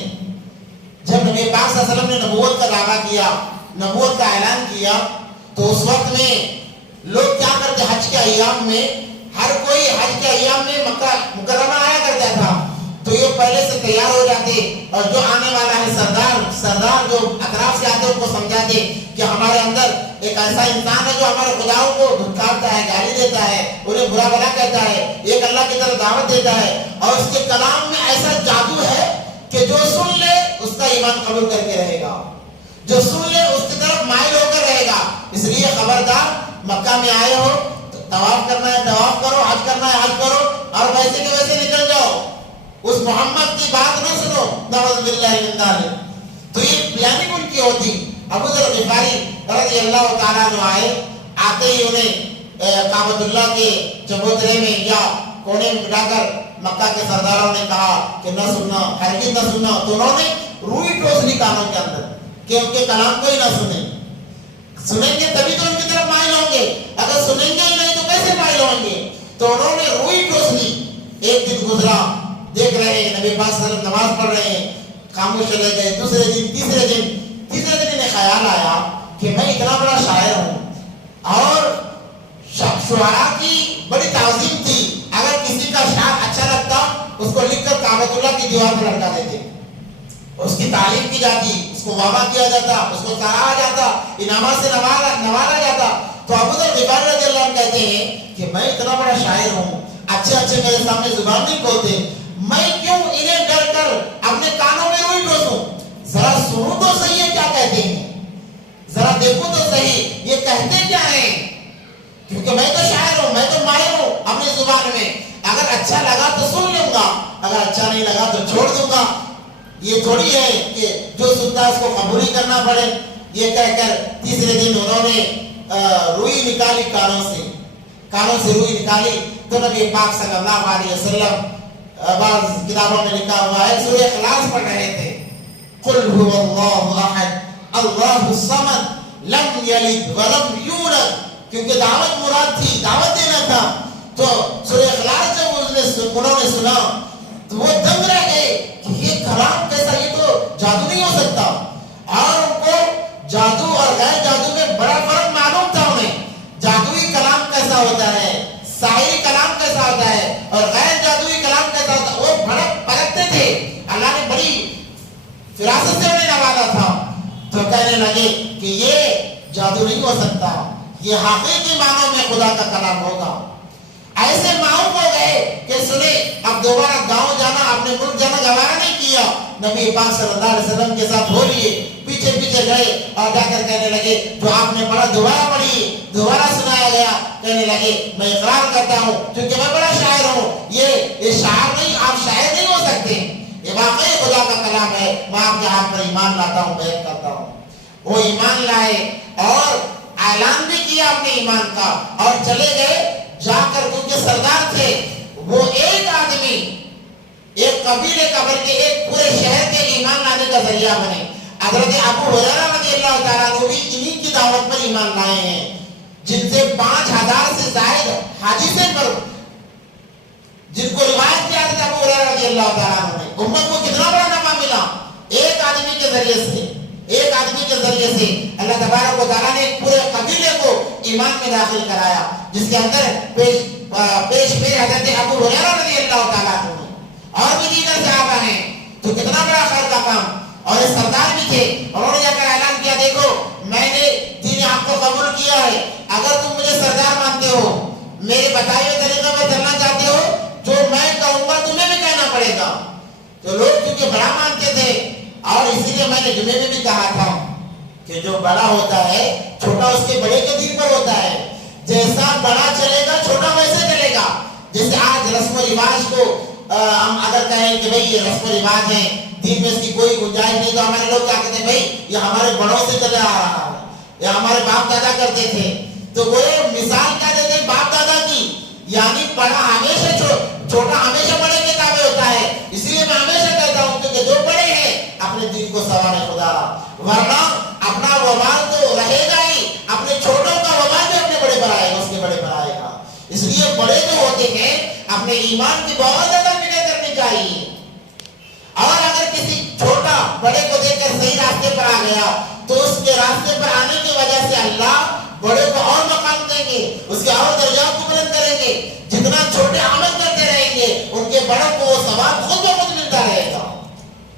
جب نبی پاک صلی اللہ علیہ وسلم نے نبوت کا دعویٰ کیا، نبوت کا اعلان کیا، تو اس وقت میں لوگ کیا کرتے، حج کے ایام میں ہر کوئی حج کے ایام میں مکہ مکرمہ آیا کرتا تھا، تو یہ پہلے سے تیار ہو جاتے اور جو آنے والا ہے سردار جو اطراف سے آتے ان کو سمجھاتے کہ ہمارے اندر ایک ایسا انسان ہے جو ہمارے خداؤں کو دھتکارتا ہے، گالی دیتا ہے، انہیں برا بھلا کہتا ہے، ایک اللہ کی طرف دعوت دیتا ہے، اور اس کے کلام میں ایسا جادو ہے کہ جو سن لے اس کا ایمان قبول کر کے رہے گا، جو سن لے اس کی طرف مائل ہو کر رہے گا. اس لیے خبردار، مکہ میں آئے ہو تو طواف کرنا ہے طواف کرو، حج کرنا ہے حج کرو، اور ویسے کے ویسے نکل جاؤ، اس محمد کی بات نہ سنو، نعوذ باللہ من ذالک. تو یہ پلاننگ ان کی ہوتی. ابو ذر غفاری رضی اللہ تعالیٰ عنہ آئے، آتے ہی انہیں کعبۃ اللہ کے چبوترے میں یا کونے میں بٹھا کر مکہ کے سرداروں نے کہا کہ نہ سننا، ہرگز نہ سننا. تو انہوں نے روئی ٹوس لی کانوں کے اندر کہ ان کے کلام کو ہی نہ سنیں، سنیں گے تبھی تو ان کی طرف مائل ہوں گے، اگر سنیں گے ہی نہیں تو کیسے مائل ہوں گے. تو انہوں نے روئی ٹوس لی. ایک دن گزرا، دیکھ رہے ہیں نبی پاک صلی اللہ علیہ وسلم نماز پڑھ رہے ہیں، خاموش چلے گئے. دوسرے دن تیسرے دن انہیں خیال آیا کہ میں اتنا بڑا شاعر ہوں اور شعراء کی بڑی تعظیم تھی، اگر کسی کا شعر اچھا لگتا اس کو لکھ کر کعبۃ اللہ کی دیوار پر لٹکا دیتے، اس کی تعلیم کی جاتی، اس کو واہ کیا جاتا، اس کو سراہا جاتا، انعامات سے نوازا جاتا. تو ابو ذر غفاری رضی اللہ عنہ کہتے ہیں کہ میں اتنا بڑا شاعر ہوں، اچھے میرے سامنے زبان نہیں کھولتے، میں کیوں انہیں ڈر کر اپنے کانوں میں روئی ٹوسوں، ذرا سنو تو صحیح ہے کیا کہتے ہیں، ذرا دیکھو تو صحیح یہ کہتے کیا ہیں، کیونکہ میں تو شاعر ہوں، میں تو ماہر ہوں اپنی زبان میں، اگر اچھا لگا تو سن لوں گا، اگر اچھا نہیں لگا تو چھوڑ دوں گا. یہ تھوڑی ہے کہ جو سنتا اس کو قبول کرنا پڑے. یہ کہہ کر تیسرے دن انہوں نے روئی نکالی، کانوں سے روئی نکالی. تو نبی پاک صلی اللہ علیہ وسلم، بعض کتابوں میں لکھا ہوا ہے، سورہ اخلاص پڑھ رہے تھے، قل هو اللہ احد اللہ الصمد لم یلد ولم یولد، کیونکہ دعوت مراد تھی، دعوت دینا تھا. تو سورہ اخلاص جب انہوں نے سنا تو وہ دنگ رہ گئے کہ یہ کلام کیسا، یہ تو جادو نہیں ہو سکتا. اور ان کو جادو اور غیر جادو میں بڑا فرق معلوم تھا. انہیں جادوئی کلام کیسا ہوتا ہے، ساحری کلام کیسا ہوتا ہے، اور غیر جادوئی کلام کیسا ہوتا ہے، وہ بڑا پرکھتے تھے. اللہ نے بڑی فراست سے انہیں نوازا تھا. تو کہنے لگے کہ یہ جادو نہیں ہو سکتا، یہ حقیقی معنوں میں خدا کا کلام ہوگا. ایسے معاون ہو گئے کہ سنے اب دوبارہ گاؤں جانا، اپنے ملک جانا گوارا نہیں کیا. نبی پاک صلی اللہ علیہ وسلم کے ساتھ ہو لیے، پیچھے گئے اور جا کر کہنے لگے جو آپ نے پڑھا دوبارہ پڑھیے. دوبارہ سنایا گیا کہنے لگے میں اقرار کرتا ہوں کیونکہ میں بڑا شاعر ہوں. یہ شاعر نہیں، آپ شاعر نہیں ہو سکتے، یہ واقعی خدا کا کلام ہے. میں آپ کے ہاتھ پر ایمان لاتا ہوں، بیعت کرتا ہوں. وہ ایمان لائے اور اعلان بھی کیا اپنے ایمان کا اور چلے گئے. جا کر ان کے سردار تھے، وہ ایک آدمی ایک قبیلے کا بلکہ ایک پورے شہر کے ایمان لانے کا ذریعہ بنے. حضرت ابو ہریرہ رضی اللہ تعالیٰ عنہ بھی انہی کی دعوت پر ایمان لائے ہیں، جن سے 5000 سے زائد حدیثیں پر جن کو روایت کیا حضرت ابو ہریرہ رضی اللہ تعالیٰ عنہ نے. امت کو کتنا بڑا نفع ملا ایک آدمی کے ذریعے سے. ایک آدمی کے ذریعے سے اللہ تبارک و تعالیٰ نے پورے قبیلے کو ایمان میں داخل کرایا، جس کے اندر پیش حضرت ابو ہریرہ رضی اللہ تعالیٰ عنہ اور بھی دیگر صحابہ ہیں. تو کتنا بڑا خیر کا کام. اور یہ سردار بھی تھے، انہوں نے جا کر اعلان کیا دیکھو میں نے دین حق کو قبول کیا ہے، اگر تم مجھے سردار مانتے ہو، میرے بتائے ہوئے طریقے پر چلنا چاہتے ہو، جو میں کہوں گا تمہیں بھی کہنا پڑے گا. تو لوگ کیونکہ بڑا مانتے تھے اور اسی لیے میں نے جمعے میں بھی کہا تھا کہ جو بڑا ہوتا ہے چھوٹا اس کے بڑے کے دین پر ہوتا ہے. جیسا بڑا چلے گا چھوٹا ویسے چلے گا. جیسے آج رسم و رواج کو ہم اگر کہیں کہ بھئی یہ رسم و رواج ہے، دین میں اس کی کوئی گنجائش نہیں، تو ہمارے لوگ کیا کہتے ہیں بھئی یہ ہمارے بڑوں سے چلا آ رہا ہے، یہ ہمارے باپ دادا کرتے تھے. تو وہ مثال کیا دیتے ہیں باپ دادا کی، یعنی بڑا ہمیشہ چھوٹا ہمیشہ بڑے کے تابع ہوتا ہے. اس لیے میں ہمیشہ کہتا ہوں کہ جو بڑے ہیں اپنے دین کو سنوارے خدا، ورنہ اپنا وبال تو رہے گا ہی، اپنے چھوٹوں کا وبال بھی اپنے بڑے پر آئے گا، اس کے بڑے پر آئے گا. اس لیے بڑے جو ہوتے ہیں اپنے ایمان کی بہت زیادہ فکر کرنی چاہیے. اور اگر کسی چھوٹا بڑے کو دیکھ کر صحیح راستے پر آ گیا تو اس کے راستے پر آنے کی وجہ سے اللہ بڑے کو اور مقام دیں گے، اس کے اور درجات کو بلند کریں گے. جتنا چھوٹے عمل کرتے رہیں گے ان کے بڑوں کو وہ ثواب خود بخود ملتا رہے گا،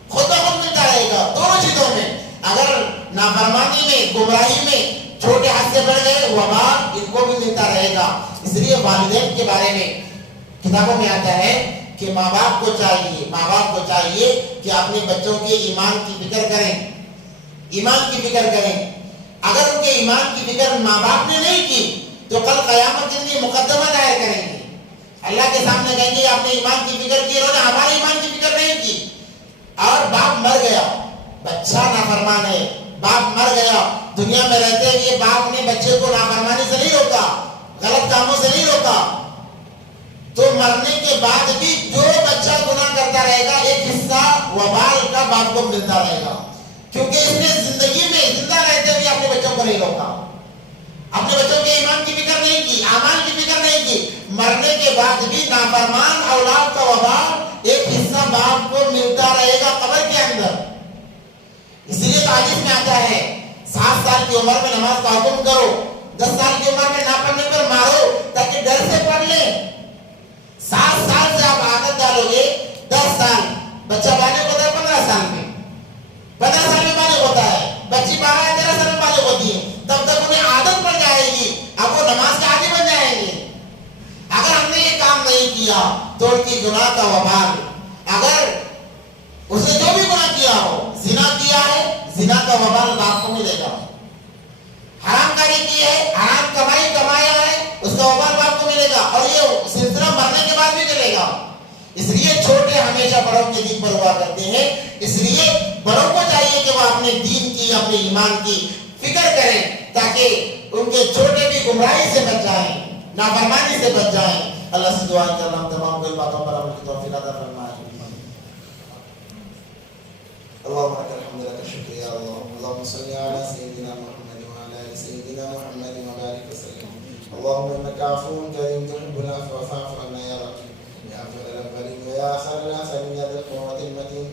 خود بخود ملتا رہے گا. دونوں چیزوں میں اگر نافرمانی میں گمراہی میں چھوٹے حد سے بڑھ گئے وبال ان کو بھی ملتا رہے گا. اس لیے والدین کے بارے میں کتابوں میں آتا ہے کہ ماں باپ کو چاہیے کہ اپنے بچوں کے ایمان کی فکر کریں، ایمان کی فکر کریں. اگر ان کے ایمان کی فکر ماں باپ نے نہیں کی تو کل قیامت کے لیے مقدمہ دائر کریں گے، اللہ کے سامنے کہیں گے آپ نے ایمان کی فکر کی، انہوں نے ہمارے ایمان کی فکر نہیں کی. اور باپ مر گیا، بچہ نافرمان ہے، باپ مر گیا، دنیا میں رہتے ہوئے باپ نے بچے کو نافرمانی سے نہیں روکا، غلط کاموں سے نہیں روکا، تو مرنے کے بعد بھی جو بچہ گناہ کرتا رہے گا ایک حصہ وبال کا باپ کو ملتا رہے گا، کیونکہ اس نے زندگی میں زندہ رہتے ہوئے اپنے بچوں کو نہیں روکا، اپنے بچوں کے ایمان کی فکر نہیں کی، اعمال کی فکر نہیں کی. مرنے کے بعد بھی نافرمان اولاد کا وبال ایک حصہ باپ کو ملتا رہے گا قبر کے اندر. اسی لیے حدیث میں آتا ہے 7 سال کی عمر میں نماز کا حکم کرو، 10 سال کی عمر میں نہ پڑھنے پر مارو تاکہ ڈر سے پڑھ لیں. 7 سال سے آپ عادت ڈالو گے، 10 سال بچہ بالغ ہوتا ہے 15 سال میں، 15 سال میں بالغ ہوتا ہے، بچی 12-13 سال میں بالغ ہوتی ہے، تب تک انہیں عادت پڑ جائے گی، اب وہ نماز کے عادی بن جائیں گے. اگر ہم نے یہ کام نہیں کیا تو ان کی گناہ کا وبال، اگر اسے جو بھی گناہ کیا ہو، زنا کیا ہے زنا کا وبال باپ کو ملے گا، حرام کاری کی ہے حرام کمائی کمایا ہے اس کا وبال باپ کو ملے گا، اور یہ سلسلہ مرنے کے بعد بھی چلے گا. اس لیے چھوٹے ہمیشہ بڑوں کے دین پر ہوا کرتے ہیں. اس لیے بڑوں کو چاہیے کہ وہ اپنے دین کی اپنے ایمان کی فکر کریں تاکہ ان کے چھوٹے بھی گمراہی سے بچ جائیں، نافرمانی سے بچ جائیں. اللہ سے دعا کہ اللہ ہم تمام کو باتوں پر عمل کی توفیق عطا فرمائے. اللهم لك الحمد لك الشكر يا الله. اللهم صل على سيدنا محمد وعلى ال سيدنا محمد وبارك وسلم. اللهم انك عفو كريم تحب العفو فاعف عنا يا رب يا اول الاولين ويا اخر الاخرين يا ذا القوة المتين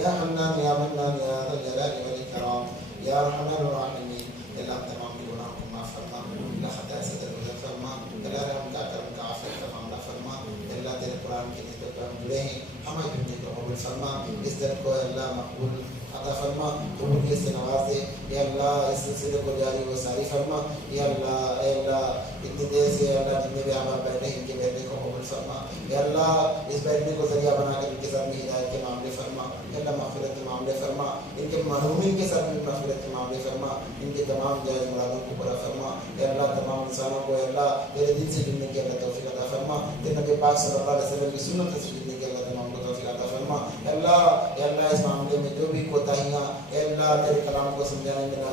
يا حنان يا منان يا ذا الجلال والاكرام يا ارحم الراحمين. اللہ تمام گناہوں کو معاف فرما، اللہ خطا سے درگزر فرما، اللہ رحم کا کرم کا عافیت کا معاملہ فرما. اللہ تیرے قرآن کی نسبت پر ہم جڑے ہیں، ہماری زندگی کو قبول فرما، اس دن کو اللہ مقبول عطا فرما، قبولیت سے نواز دے. یا اللہ اس سلسلے کو جاری و ساری فرما. یا اللہ اے اللہ اتنی دیر سے اللہ جتنے بھی احباب بیٹھے ہیں ان کے بیٹھنے کو قبول فرما. یا اللہ اس بیٹھنے کو ذریعہ بنا کر ان کے ساتھ میں ہدایت کے معاملے فرما. یا اللہ مغفرت کے معاملے فرما، ان کے محرومین کے ساتھ میں مغفرت کے معاملے فرما، ان کے تمام جائز مرادوں کو پورا فرما. یا اللہ تمام انسانوں کو اللہ تیرے دین سے جڑنے کی اللہ توفیق عطا فرما، تیرے نبی پاک صلی اللہ علیہ وسلم کی سنت سے جڑنے کی اللہ تمام کو توفیق عطا فرما۔ اے اللہ اس معاملے میں جو بھی کوتاہیاں اے اللہ تیرے کلام کو سمجھانے میں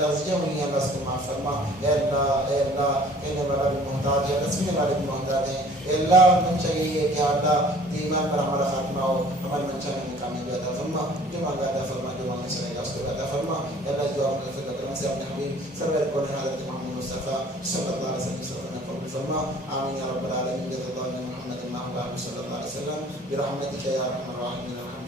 لغزشیں ہوئی ہیں اللہ اس کو معاف فرما۔ اے اللہ کہنے والا بھی محتاج ہے، رسمنے والے بھی محتاج ہیں۔ اے اللہ منشا یہی ہے کہ اللہ ایمان پر ہمارا خاتمہ ہو، ہمارے منشا میں کامیابی عطا فرما، جو مانگا عطا فرما، جو مانگنے سے رہے گا اس کو عطا فرما۔ اے اللہ جو آپ نے کرم سے اپنے حبیب سرور کو حضرت محمد مصطفیٰ صلی اللہ علیہ وسلم نے قبول فرما۔ آمین یا رب العالمین۔ جزا اللہ محمد صلی اللہ علیہ وسلم برحمتک یا ارحم الراحمین۔